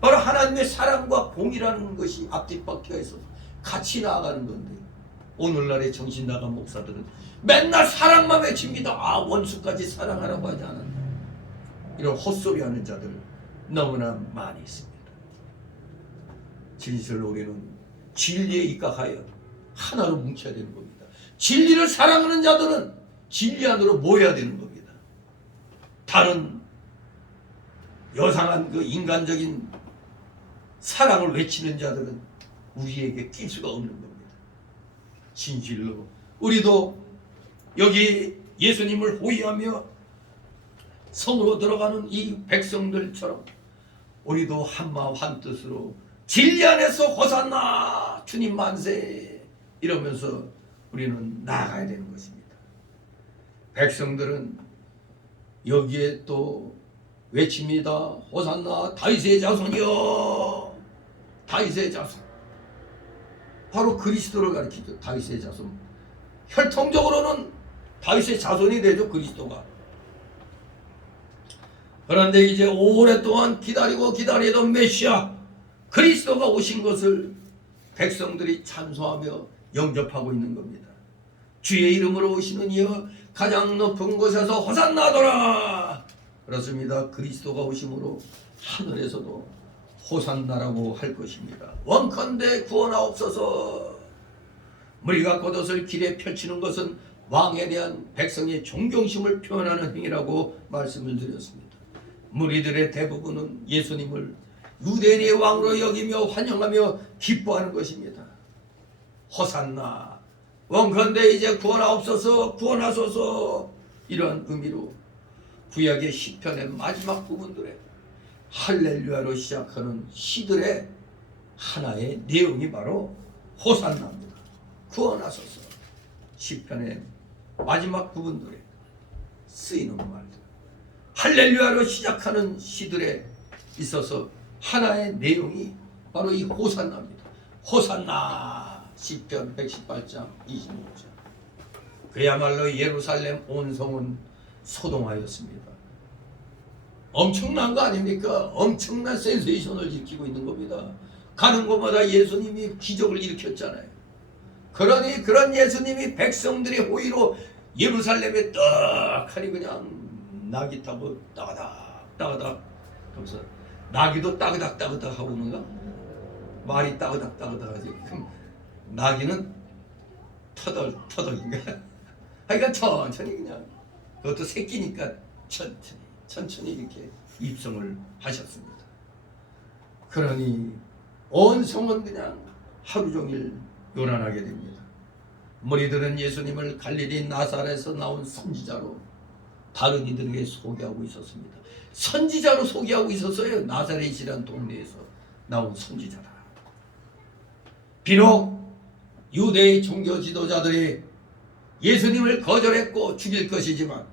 바로 하나님의 사랑과 공의라는 것이 앞뒷바퀴가 있어서 같이 나아가는 건데 오늘날의 정신 나간 목사들은 맨날 사랑만 외칩니다. 아, 원수까지 사랑하라고 하지 않았나. 이런 헛소리 하는 자들 너무나 많이 있습니다. 진실로 우리는 진리에 입각하여 하나로 뭉쳐야 되는 겁니다. 진리를 사랑하는 자들은 진리 안으로 모여야 되는 겁니다. 다른 여상한 그 인간적인 사랑을 외치는 자들은 우리에게 낄 수가 없는 겁니다. 진실로 우리도 여기 예수님을 호위하며 성으로 들어가는 이 백성들처럼 우리도 한마음 한뜻으로 진리 안에서 호산나 주님 만세 이러면서 우리는 나아가야 되는 것입니다. 백성들은 여기에 또 외칩니다. 호산나 다윗의 자손이여. 다윗의 자손. 바로 그리스도를 가리키죠. 다윗의 자손. 혈통적으로는 다윗의 자손이 되죠. 그리스도가. 그런데 이제 오랫동안 기다리고 기다리던 메시아 그리스도가 오신 것을 백성들이 찬송하며 영접하고 있는 겁니다. 주의 이름으로 오시는 이여 가장 높은 곳에서 호산나더라. 그렇습니다. 그리스도가 오심으로 하늘에서도 호산나라고 할 것입니다. 원컨대 구원하옵소서. 물과 겉옷을 길에 펼치는 것은 왕에 대한 백성의 존경심을 표현하는 행위라고 말씀을 드렸습니다. 무리들의 대부분은 예수님을 유대인의 왕으로 여기며 환영하며 기뻐하는 것입니다. 호산나 원컨대 이제 구원하옵소서 구원하소서 이런 의미로 구약의 시편의 마지막 부분들에 할렐루야로 시작하는 시들의 하나의 내용이 바로 호산나입니다. 구원하소서. 시편의 마지막 부분들에 쓰이는 말들. 할렐루야로 시작하는 시들에 있어서 하나의 내용이 바로 이 호산나입니다. 호산나 시편 118장 26절. 그야말로 예루살렘 온 성은 소동하였습니다. 엄청난 거 아닙니까? 엄청난 센세이션을 일으키고 있는 겁니다. 가는 곳마다 예수님이 기적을 일으켰잖아요. 그러니 그런 예수님이 백성들의 호의로 예루살렘에 떡하니 그냥 나귀 타고 따가닥 하면서, 나귀도 따그닥 하고 오는가? 말이 따그닥 하지. 그럼 나귀는 터덕인가? 그러니까 천천히 그냥, 그것도 새끼니까 천천히 이렇게 입성을 하셨습니다. 그러니 온 성은 그냥 하루 종일 요란하게 됩니다. 무리들은 예수님을 갈릴리 나사렛에서 나온 선지자로 다른 이들에게 소개하고 있었습니다. 선지자로 소개하고 있었어요. 나사렛이라는 동네에서 나온 선지자라. 비록 유대의 종교 지도자들이 예수님을 거절했고 죽일 것이지만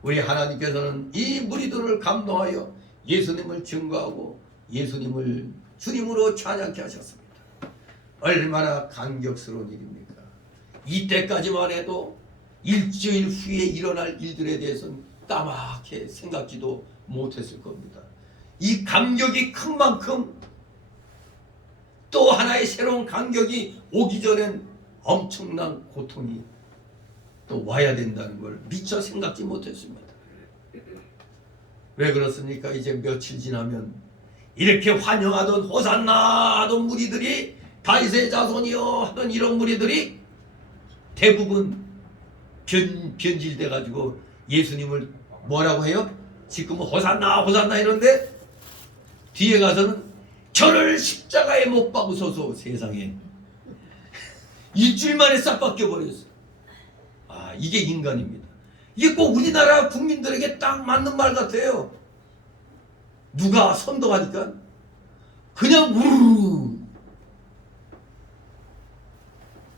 우리 하나님께서는 이 무리들을 감동하여 예수님을 증거하고 예수님을 주님으로 찬양케 하셨습니다. 얼마나 감격스러운 일입니까? 이때까지만 해도 일주일 후에 일어날 일들에 대해서는 까맣게 생각지도 못했을 겁니다. 이 감격이 큰 만큼 또 하나의 새로운 감격이 오기 전엔 엄청난 고통이 또 와야 된다는 걸 미처 생각지 못했습니다. 왜 그렇습니까? 이제 며칠 지나면 이렇게 환영하던 호산나 하던 무리들이, 다윗의 자손이여 하던 이런 무리들이 대부분 변질돼 가지고 예수님을 뭐라고 해요? 지금은 호산나 이런데 뒤에 가서는 저를 십자가에 못 박으소서. 세상에 일주일 만에 싹 바뀌어 버렸어요. 이게 인간입니다. 이게 꼭 우리나라 국민들에게 딱 맞는 말 같아요. 누가 선동하니까 그냥 우르르.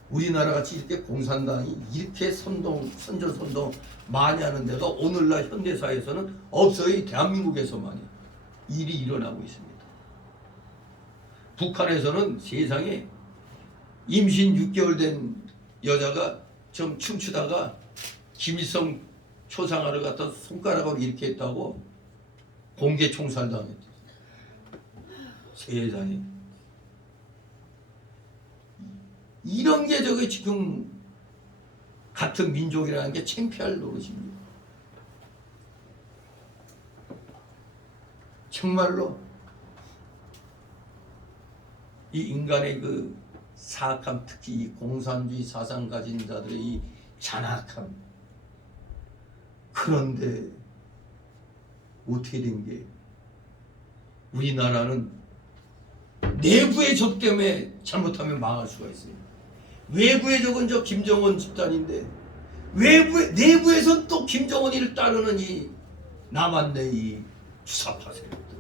우리나라 같이 이렇게 공산당이 이렇게 선전 많이 하는데도 오늘날 현대사에서는 없어요. 이 대한민국에서만이 일이 일어나고 있습니다. 북한에서는 세상에 임신 6개월 된 여자가 좀 춤추다가 김일성 초상화를 갖다 손가락으로 이렇게 했다고 공개 총살당했대. 세상에 이런 게 저게 지금 같은 민족이라는 게 창피할 노릇입니다. 정말로 이 인간의 그 사악함, 특히 이 공산주의 사상 가진 자들의 이 잔악함. 그런데 어떻게 된 게, 우리나라는 내부의 적 때문에 잘못하면 망할 수가 있어요. 외부의 적은 저 김정은 집단인데 내부에선 또 김정은이를 따르는 이 남한내 이 주사파 세력들,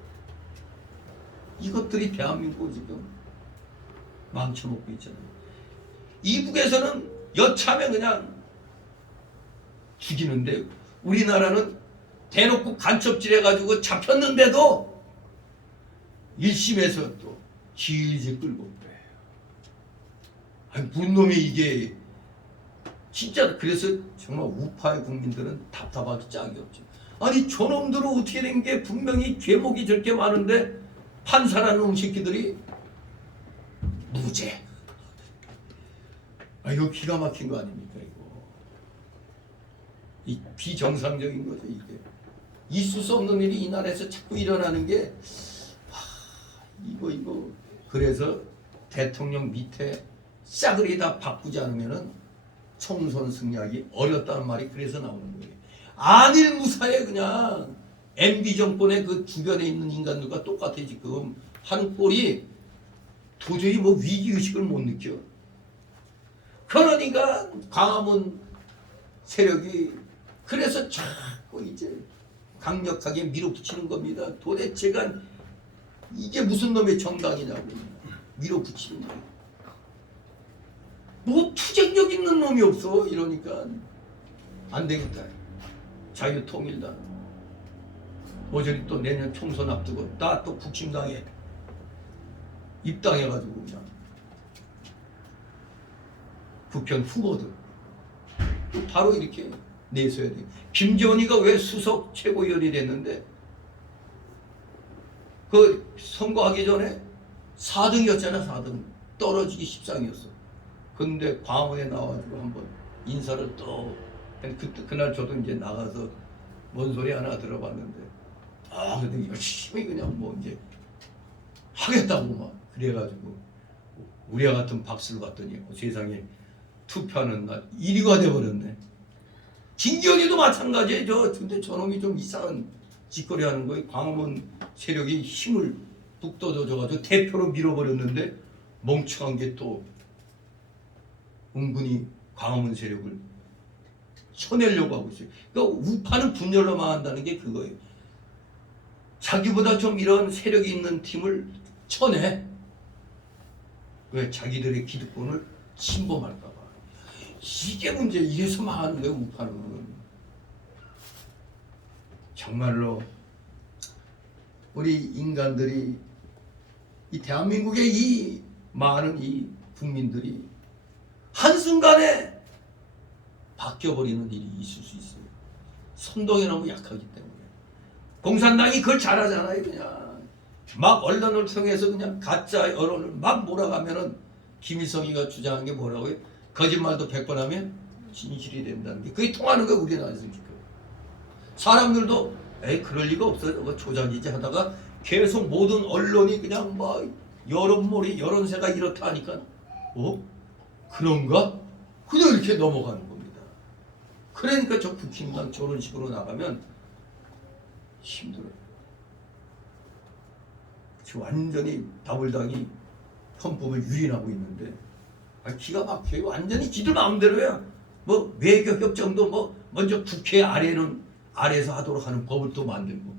이것들이 대한민국을 지금 망쳐먹고 있잖아요. 이북에서는 여차하면 그냥 죽이는데 우리나라는 대놓고 간첩질 해가지고 잡혔는데도 1심에서 또 길게 끌고, 아니 분놈이 이게 진짜. 그래서 정말 우파의 국민들은 답답하기 짝이 없죠. 아니 저놈들은 어떻게 된 게, 분명히 죄목이 저렇게 많은데 판사라는 놈 새끼들이 무죄. 이거 기가 막힌 거 아닙니까? 이 비정상적인 거죠. 이게 있을 수 없는 일이 이 나라에서 자꾸 일어나는 게 이거. 그래서 대통령 밑에 싸그리 다 바꾸지 않으면은 총선 승리하기 어렵다는 말이 그래서 나오는 거예요. 안일 무사에 그냥 MB 정권의 그 주변에 있는 인간들과 똑같아. 지금 하는 꼴이 도저히 뭐 위기의식을 못 느껴. 그러니까 광화문 세력이 그래서 자꾸 이제 강력하게 밀어붙이는 겁니다. 도대체가 이게 무슨 놈의 정당이냐고 밀어붙이는 거예요. 뭐 투쟁력 있는 놈이 없어. 이러니까 안 되겠다. 자유통일당. 모조리 또 내년 총선 앞두고 나 또 국힘당에 입당해가지고 그냥 국편 후보들 바로 이렇게 내세워야 돼. 김재원이가 왜 수석 최고위원이 됐는데 그 선거하기 전에 4등이었잖아. 4등 떨어지기 십상이었어. 근데 광화문에 나와가지고 한번 인사를 또 그날 저도 이제 나가서 뭔 소리 하나 들어봤는데 그래도 열심히 그냥 뭐 이제 하겠다고 막 그래가지고 우리와 같은 박수를 받더니 세상에 투표하는 날 1위가 돼버렸네. 김기현이도 마찬가지예요. 근데 저놈이 좀 이상한 짓거리 하는 거예요. 광화문 세력이 힘을 북돋아줘가지고 대표로 밀어버렸는데 멍청한 게 또 은근히 광화문 세력을 쳐내려고 하고 있어요. 그러니까 우파는 분열로 망한다는 게 그거예요. 자기보다 좀 이런 세력이 있는 팀을 쳐내. 왜? 자기들의 기득권을 침범할까 봐. 이게 문제. 이래서 망하는 거예요, 우파는. 정말로 우리 인간들이 이 대한민국의 이 많은 이 국민들이 한순간에 바뀌어버리는 일이 있을 수 있어요. 선동이 너무 약하기 때문에. 공산당이 그걸 잘하잖아요. 그냥 막 언론을 통해서 그냥 가짜 여론을 막 몰아가면은 김일성이가 주장한 게 뭐라고요? 거짓말도 100번 하면 진실이 된다는 게 그게 통하는 거예요. 우리나라에서 지금. 사람들도 에이 그럴 리가 없어요. 뭐 조작이지 하다가 계속 모든 언론이 그냥 막 여론몰이 여론세가 이렇다 하니까 그런가? 그냥 이렇게 넘어가는 겁니다. 그러니까 저 국힘당 저런 식으로 나가면 힘들어요. 지금 완전히 더불당이 헌법을 유린하고 있는데 기가 막혀요. 완전히 지들 마음대로야. 뭐 외교 협정도 뭐 먼저 국회 아래에서 하도록 하는 법을 또 만들고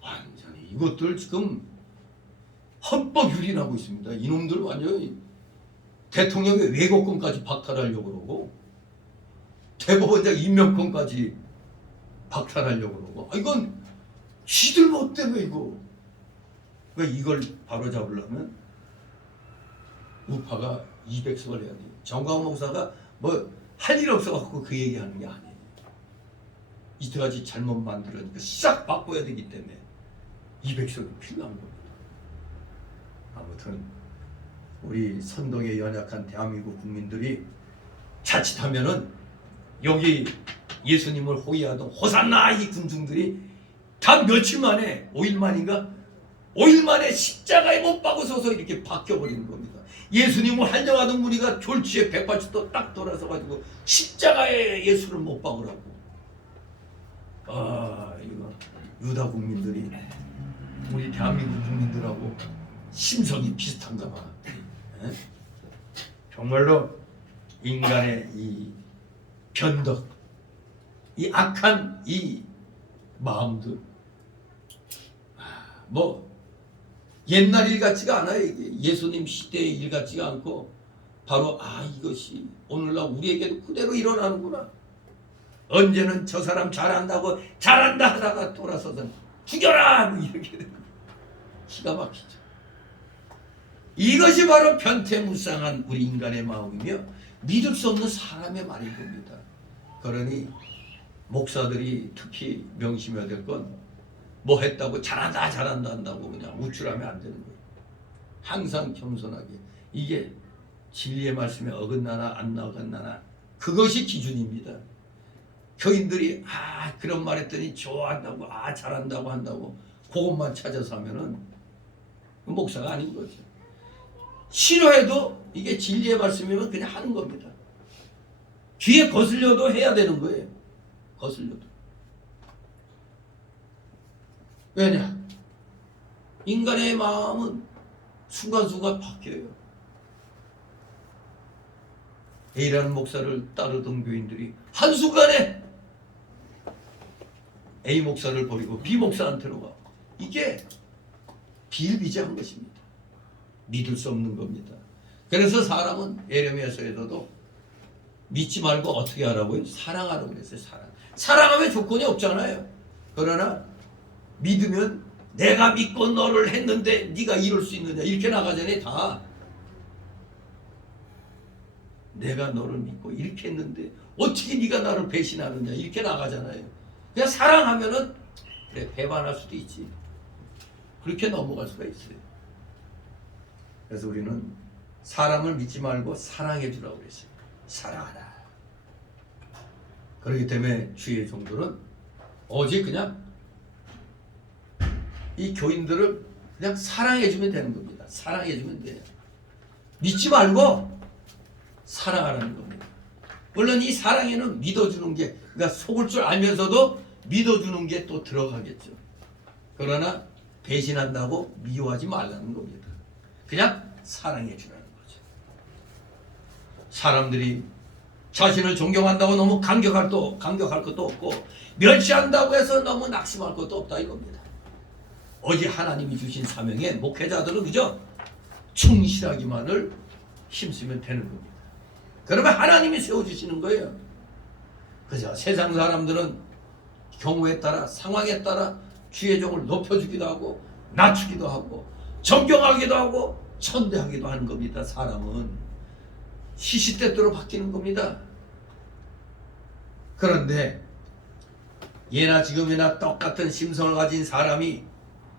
완전히 이것들 지금 헌법 유린하고 있습니다. 이놈들 완전히 대통령의 외고권까지 박탈하려고 그러고 대법원장 임명권까지 박탈하려고 그러고 이건 지들 멋대로 이거. 그러니까 이걸 바로잡으려면 우파가 200석을 해야 돼요. 정광훈 목사가 뭐 할 일 없어갖고 그 얘기하는 게 아니에요. 이때까지 잘못 만들었으니까 싹 바꿔야 되기 때문에 200석이 필요한 겁니다. 아무튼 우리 선동에 연약한 대한민국 국민들이 자칫하면은 여기 예수님을 호위하던 호산나 이 군중들이 다 며칠 만에 5일 만인가? 5일 만에 십자가에 못 박으셔서 이렇게 바뀌어버리는 겁니다. 예수님을 환영하던 우리가 졸지에 180도 딱 돌아서 가지고 십자가에 예수를 못 박으라고. 이거 유다 국민들이 우리 대한민국 국민들하고 심성이 비슷한가 봐. 에? 정말로 인간의 이 변덕, 이 악한 이 마음들, 뭐 옛날 일 같지가 않아요. 이게 예수님 시대의 일 같지가 않고 바로 이것이 오늘날 우리에게도 그대로 일어나는구나. 언제는 저 사람 잘한다고 잘한다 하다가 돌아서서 죽여라 이렇게 되는 거예요. 기가 막히죠. 이것이 바로 변태무쌍한 우리 인간의 마음이며 믿을 수 없는 사람의 말인 겁니다. 그러니 목사들이 특히 명심해야 될 건 뭐 했다고 잘한다 한다고 그냥 우쭐하면 안 되는 거예요. 항상 겸손하게 이게 진리의 말씀에 어긋나나 안 어긋나나 그것이 기준입니다. 교인들이 그런 말 했더니 좋아한다고 잘한다고 한다고 그것만 찾아서 하면은 목사가 아닌 거죠. 싫어해도 이게 진리의 말씀이면 그냥 하는 겁니다. 귀에 거슬려도 해야 되는 거예요. 거슬려도. 왜냐? 인간의 마음은 순간순간 바뀌어요. A라는 목사를 따르던 교인들이 한순간에 A 목사를 버리고 B 목사한테로 가. 이게 비일비재한 것입니다. 믿을 수 없는 겁니다. 그래서 사람은 예레미야서에서도 믿지 말고 어떻게 하라고요? 사랑하라고 그랬어요. 사랑하면 조건이 없잖아요. 그러나 믿으면 내가 믿고 너를 했는데 네가 이룰 수 있느냐 이렇게 나가잖아요. 다 내가 너를 믿고 이렇게 했는데 어떻게 네가 나를 배신하느냐 이렇게 나가잖아요. 그냥 사랑하면은 그래 배반할 수도 있지. 그렇게 넘어갈 수가 있어요. 그래서 우리는 사람을 믿지 말고 사랑해 주라고 그랬어요. 사랑하라. 그렇기 때문에 주의 종들은 오직 그냥 이 교인들을 그냥 사랑해 주면 되는 겁니다. 사랑해 주면 돼요. 믿지 말고 사랑하라는 겁니다. 물론 이 사랑에는 믿어주는 게, 그러니까 속을 줄 알면서도 믿어주는 게 또 들어가겠죠. 그러나 배신한다고 미워하지 말라는 겁니다. 그냥 사랑해 주라는 거죠. 사람들이 자신을 존경한다고 너무 강경할 것도 없고 멸시한다고 해서 너무 낙심할 것도 없다 이겁니다. 오직 하나님이 주신 사명에 목회자들은 그저 충실하기만을 힘쓰면 되는 겁니다. 그러면 하나님이 세워주시는 거예요. 그죠? 세상 사람들은 경우에 따라 상황에 따라 주의 종을 높여주기도 하고 낮추기도 하고 존경하기도 하고 천대하기도 하는 겁니다. 사람은 시시때때로 바뀌는 겁니다. 그런데 예나 지금이나 똑같은 심성을 가진 사람이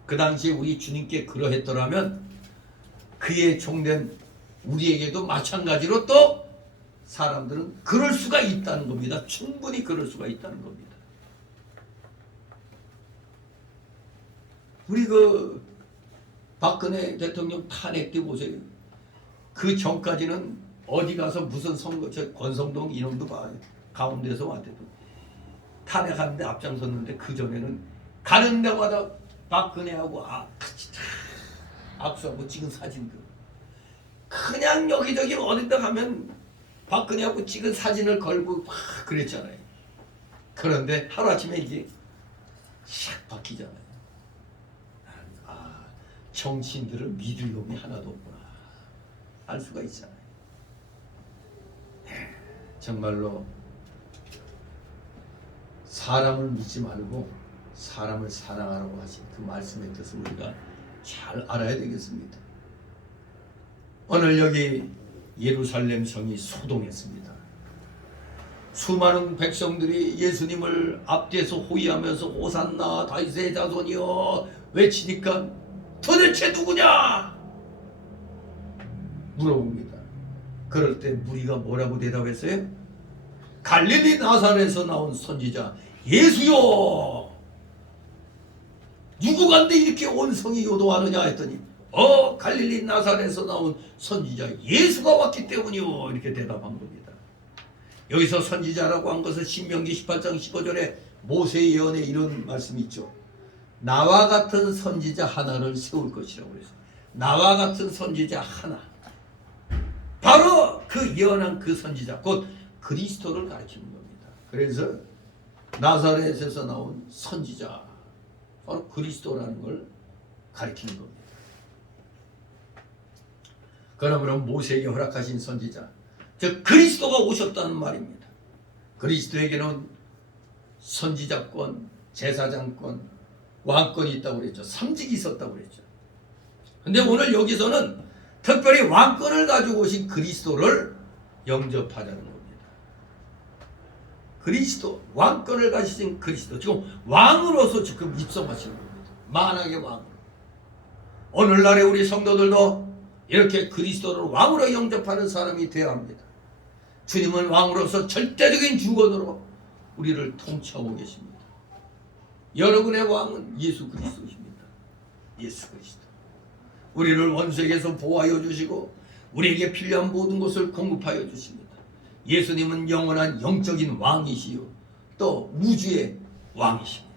그 당시에 우리 주님께 그러했더라면 그의 종된 우리에게도 마찬가지로 또 사람들은 그럴 수가 있다는 겁니다. 충분히 그럴 수가 있다는 겁니다. 우리 그 박근혜 대통령 탄핵 때 보세요. 그 전까지는 어디 가서 무슨 선거, 저 권성동 이놈도 봐 가운데서 왔대도 탄핵하는데 앞장섰는데 그 전에는 가는 데마다 박근혜하고 같이 악수하고 찍은 사진들 그냥 여기저기 어딘가 가면 박근혜하고 찍은 사진을 걸고 막 그랬잖아요. 그런데 하루아침에 이게 샥 바뀌잖아요. 정치인들을 믿을 놈이 하나도 없구나 알 수가 있잖아요. 정말로 사람을 믿지 말고 사람을 사랑하라고 하신 그 말씀의 뜻을 우리가 잘 알아야 되겠습니다. 오늘 여기 예루살렘 성이 소동했습니다. 수많은 백성들이 예수님을 앞뒤에서 호위하면서 호산나 다윗의 자손이여 외치니까 도대체 누구냐 물어봅니다. 그럴 때 무리가 뭐라고 대답했어요? 갈릴리 나사렛에서 나온 선지자 예수요. 누구간데 이렇게 온 성이 요동하느냐 했더니 갈릴리 나사렛에서 나온 선지자 예수가 왔기 때문이요 이렇게 대답한 겁니다. 여기서 선지자라고 한 것은 신명기 18장 15절에 모세의 예언에 이런 말씀이 있죠. 나와 같은 선지자 하나를 세울 것이라고 그랬어요. 나와 같은 선지자 하나. 바로 그 예언한 그 선지자 곧 그리스도를 가리키는 겁니다. 그래서 나사렛에서 나온 선지자 바로 그리스도라는 걸 가리키는 겁니다. 그러므로 모세에게 허락하신 선지자 즉 그리스도가 오셨다는 말입니다. 그리스도에게는 선지자권, 제사장권, 왕권이 있다고 그랬죠. 삼직이 있었다고 그랬죠. 근데 오늘 여기서는 특별히 왕권을 가지고 오신 그리스도를 영접하자는 겁니다. 그리스도, 왕권을 가지신 그리스도, 지금 왕으로서 지금 입성하시는 겁니다. 만왕의 왕. 오늘날의 우리 성도들도 이렇게 그리스도를 왕으로 영접하는 사람이 되어야 합니다. 주님은 왕으로서 절대적인 주권으로 우리를 통치하고 계십니다. 여러분의 왕은 예수 그리스도십니다. 예수 그리스도. 우리를 원수에게서 보호하여 주시고 우리에게 필요한 모든 것을 공급하여 주십니다. 예수님은 영원한 영적인 왕이시요 또 우주의 왕이십니다.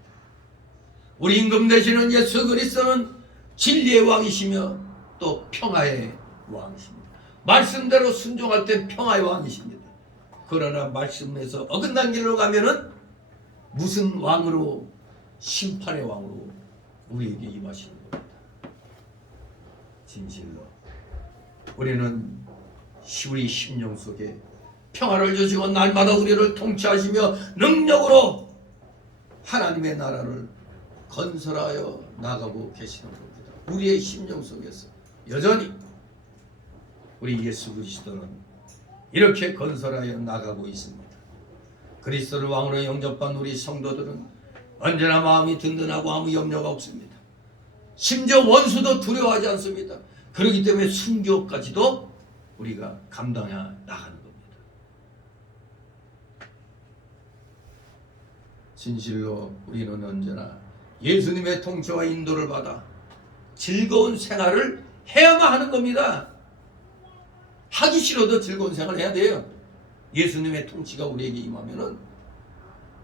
우리 임금 되시는 예수 그리스도는 진리의 왕이시며 또 평화의 왕이십니다. 말씀대로 순종할 때 평화의 왕이십니다. 그러나 말씀에서 어긋난 길로 가면은 무슨 왕으로 심판의 왕으로 우리에게 임하시는 겁니다. 진실로 우리는 우리 심령 속에 평화를 주시고 날마다 우리를 통치하시며 능력으로 하나님의 나라를 건설하여 나가고 계시는 겁니다. 우리의 심령 속에서 여전히 우리 예수 그리스도는 이렇게 건설하여 나가고 있습니다. 그리스도를 왕으로 영접한 우리 성도들은 언제나 마음이 든든하고 아무 염려가 없습니다. 심지어 원수도 두려워하지 않습니다. 그렇기 때문에 순교까지도 우리가 감당해 나가는 겁니다. 진실로 우리는 언제나 예수님의 통치와 인도를 받아 즐거운 생활을 해야만 하는 겁니다. 하기 싫어도 즐거운 생활을 해야 돼요. 예수님의 통치가 우리에게 임하면은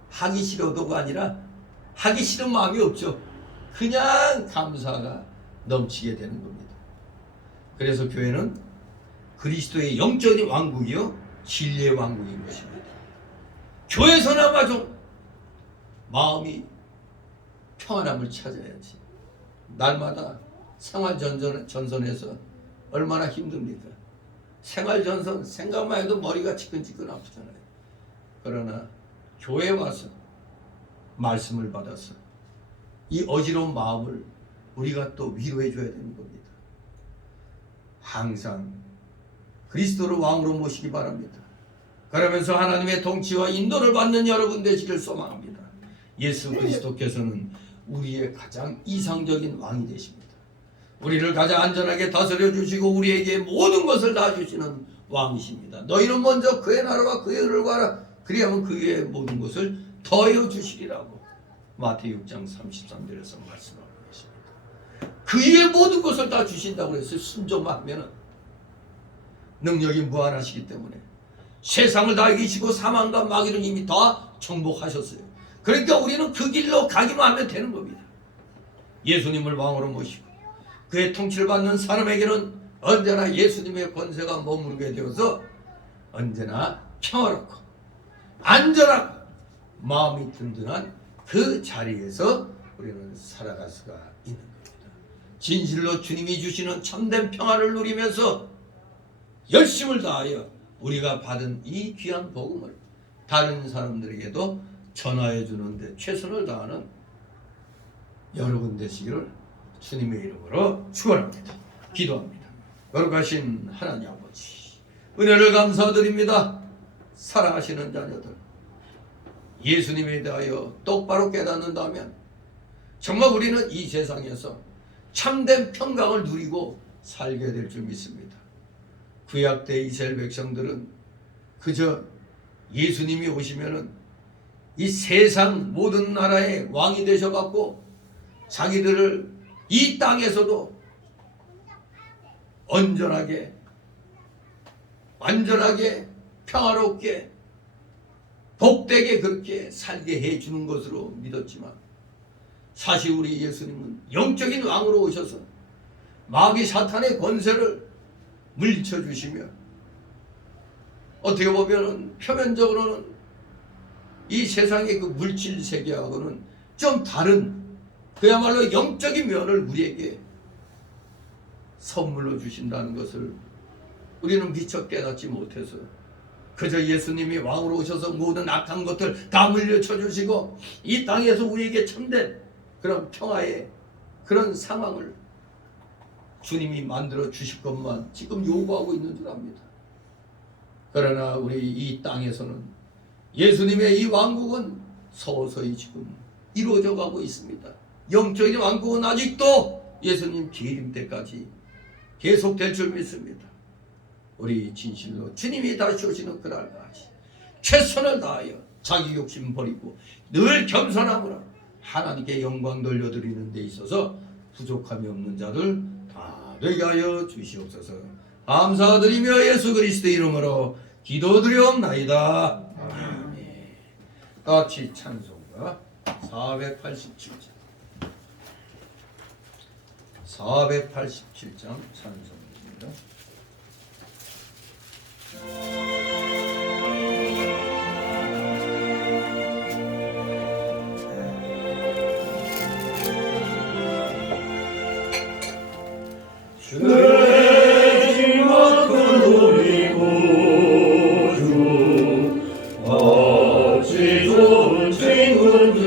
하기 싫어도가 아니라 하기 싫은 마음이 없죠. 그냥 감사가 넘치게 되는 겁니다. 그래서 교회는 그리스도의 영적인 왕국이요 진리의 왕국인 것입니다. 교회에서나마 좀 마음이 평안함을 찾아야지. 날마다 생활전선에서 얼마나 힘듭니까? 생활전선 생각만 해도 머리가 지끈지끈 아프잖아요. 그러나 교회에 와서 말씀을 받아서 이 어지러운 마음을 우리가 또 위로해 줘야 되는 겁니다. 항상 그리스도를 왕으로 모시기 바랍니다. 그러면서 하나님의 통치와 인도를 받는 여러분 되시길 소망합니다. 예수 그리스도께서는 우리의 가장 이상적인 왕이 되십니다. 우리를 가장 안전하게 다스려 주시고 우리에게 모든 것을 다 주시는 왕이십니다. 너희는 먼저 그의 나라와 그의 의를 구하라. 그리하면 그의 모든 것을 더하여 주시리라고 마태복음 6장 33절에서 말씀하고 계십니다. 그의 모든 것을 다 주신다고 했어요. 순종만 하면은 능력이 무한하시기 때문에 세상을 다 이기시고 사망과 마귀를 이미 다 정복하셨어요. 그러니까 우리는 그 길로 가기만 하면 되는 겁니다. 예수님을 왕으로 모시고 그의 통치를 받는 사람에게는 언제나 예수님의 권세가 머무르게 되어서 언제나 평화롭고 안전하고 마음이 든든한 그 자리에서 우리는 살아갈 수가 있는 겁니다. 진실로 주님이 주시는 참된 평안을 누리면서 열심을 다하여 우리가 받은 이 귀한 복음을 다른 사람들에게도 전하해 주는데 최선을 다하는 여러분 되시기를 주님의 이름으로 축원합니다. 기도합니다. 거룩하신 하나님 아버지, 은혜를 감사드립니다. 사랑하시는 자녀들, 예수님에 대하여 똑바로 깨닫는다면 정말 우리는 이 세상에서 참된 평강을 누리고 살게 될 줄 믿습니다. 구약 때 이스라엘 백성들은 그저 예수님이 오시면은 이 세상 모든 나라의 왕이 되셔갖고 자기들을 이 땅에서도 온전하게 완전하게 평화롭게 복되게 그렇게 살게 해주는 것으로 믿었지만 사실 우리 예수님은 영적인 왕으로 오셔서 마귀 사탄의 권세를 물리쳐 주시며 어떻게 보면 표면적으로는 이 세상의 그 물질 세계하고는 좀 다른 그야말로 영적인 면을 우리에게 선물로 주신다는 것을 우리는 미처 깨닫지 못해서 그저 예수님이 왕으로 오셔서 모든 악한 것들 다 물려쳐 주시고 이 땅에서 우리에게 참된 그런 평화의 그런 상황을 주님이 만들어 주실 것만 지금 요구하고 있는 줄 압니다. 그러나 우리 이 땅에서는 예수님의 이 왕국은 서서히 지금 이루어져 가고 있습니다. 영적인 왕국은 아직도 예수님 재림 때까지 계속될 줄 믿습니다. 우리 진실로 주님이 다시 오시는 그날까지 최선을 다하여 자기 욕심 버리고 늘 겸손함으로 하나님께 영광 돌려드리는 데 있어서 부족함이 없는 자들 다 되게 하여 주시옵소서. 감사드리며 예수 그리스도 이름으로 기도드리옵나이다. 아멘. 같이 찬송가 487장 487장 찬송입니다. 죄진 만큼 돌리고 주 어찌 좋은 친구들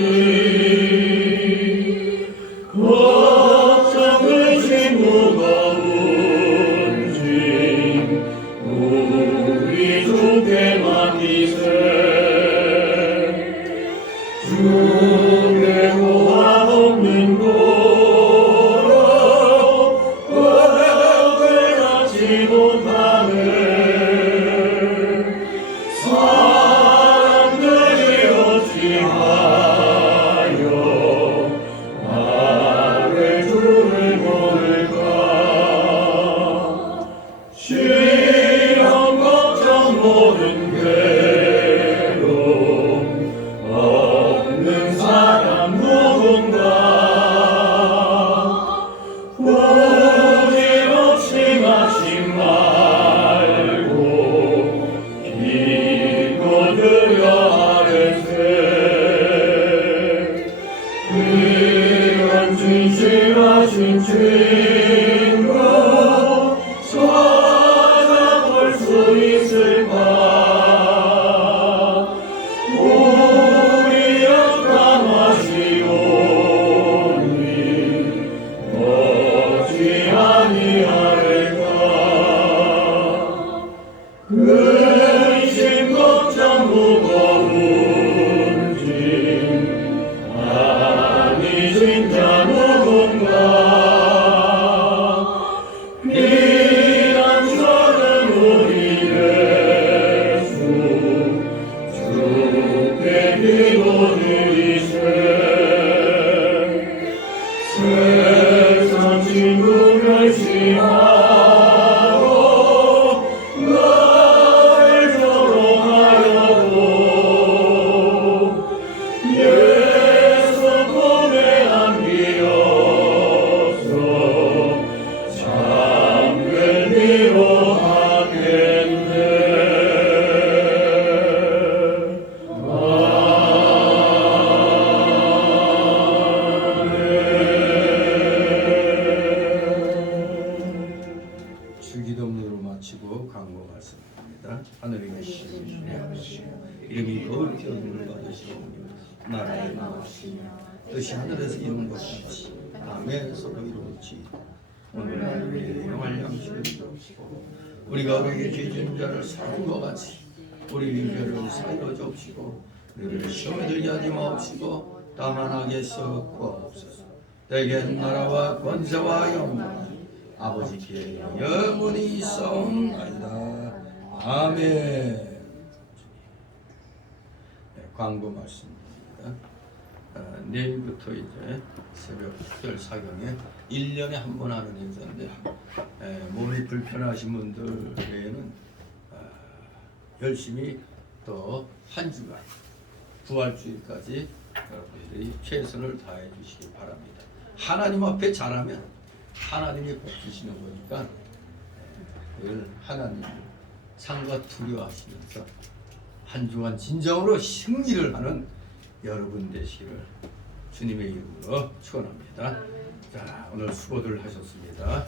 의지하고 나를 조롱하려고 내 손톱에 안기어서 참을 미워하겠네. 주기도문으로 마치고 광고 말씀드립니다. 하늘에 계신 주의 아버지여, 이름이 거룩히 여김을 받으시오며 나라의 나옵시며 뜻이 하늘에서 이룬 것 같이 땅에서도 이루어지이다. 오늘날 우리에게 영할 양식을 주옵시고 우리가 우리에게 죄진 자를 사는 것 같이 우리 죄를 사하여 주옵시고 우리를 시험에 들게 하지 마옵시고 다만 악에서 구하옵소서. 대개 나라와 권세와 영광 아버지께 영원히 있사옵나이다. 아멘. 네, 광고 말씀드립니다. 내일부터 이제 새벽 특별 사경에 1년에 한 번 하는 행사인데 몸이 불편하신 분들 외에는 열심히 또 한 주간 부활주일까지 여러분들이 최선을 다해 주시기 바랍니다. 하나님 앞에 잘하면 하나님이 복 주시는 거니까 늘 하나님 상과 두려워하시면서 한 주간 진정으로 승리를 하는 여러분 되시기를 주님의 이름으로 축원합니다. 자, 오늘 수고들 하셨습니다.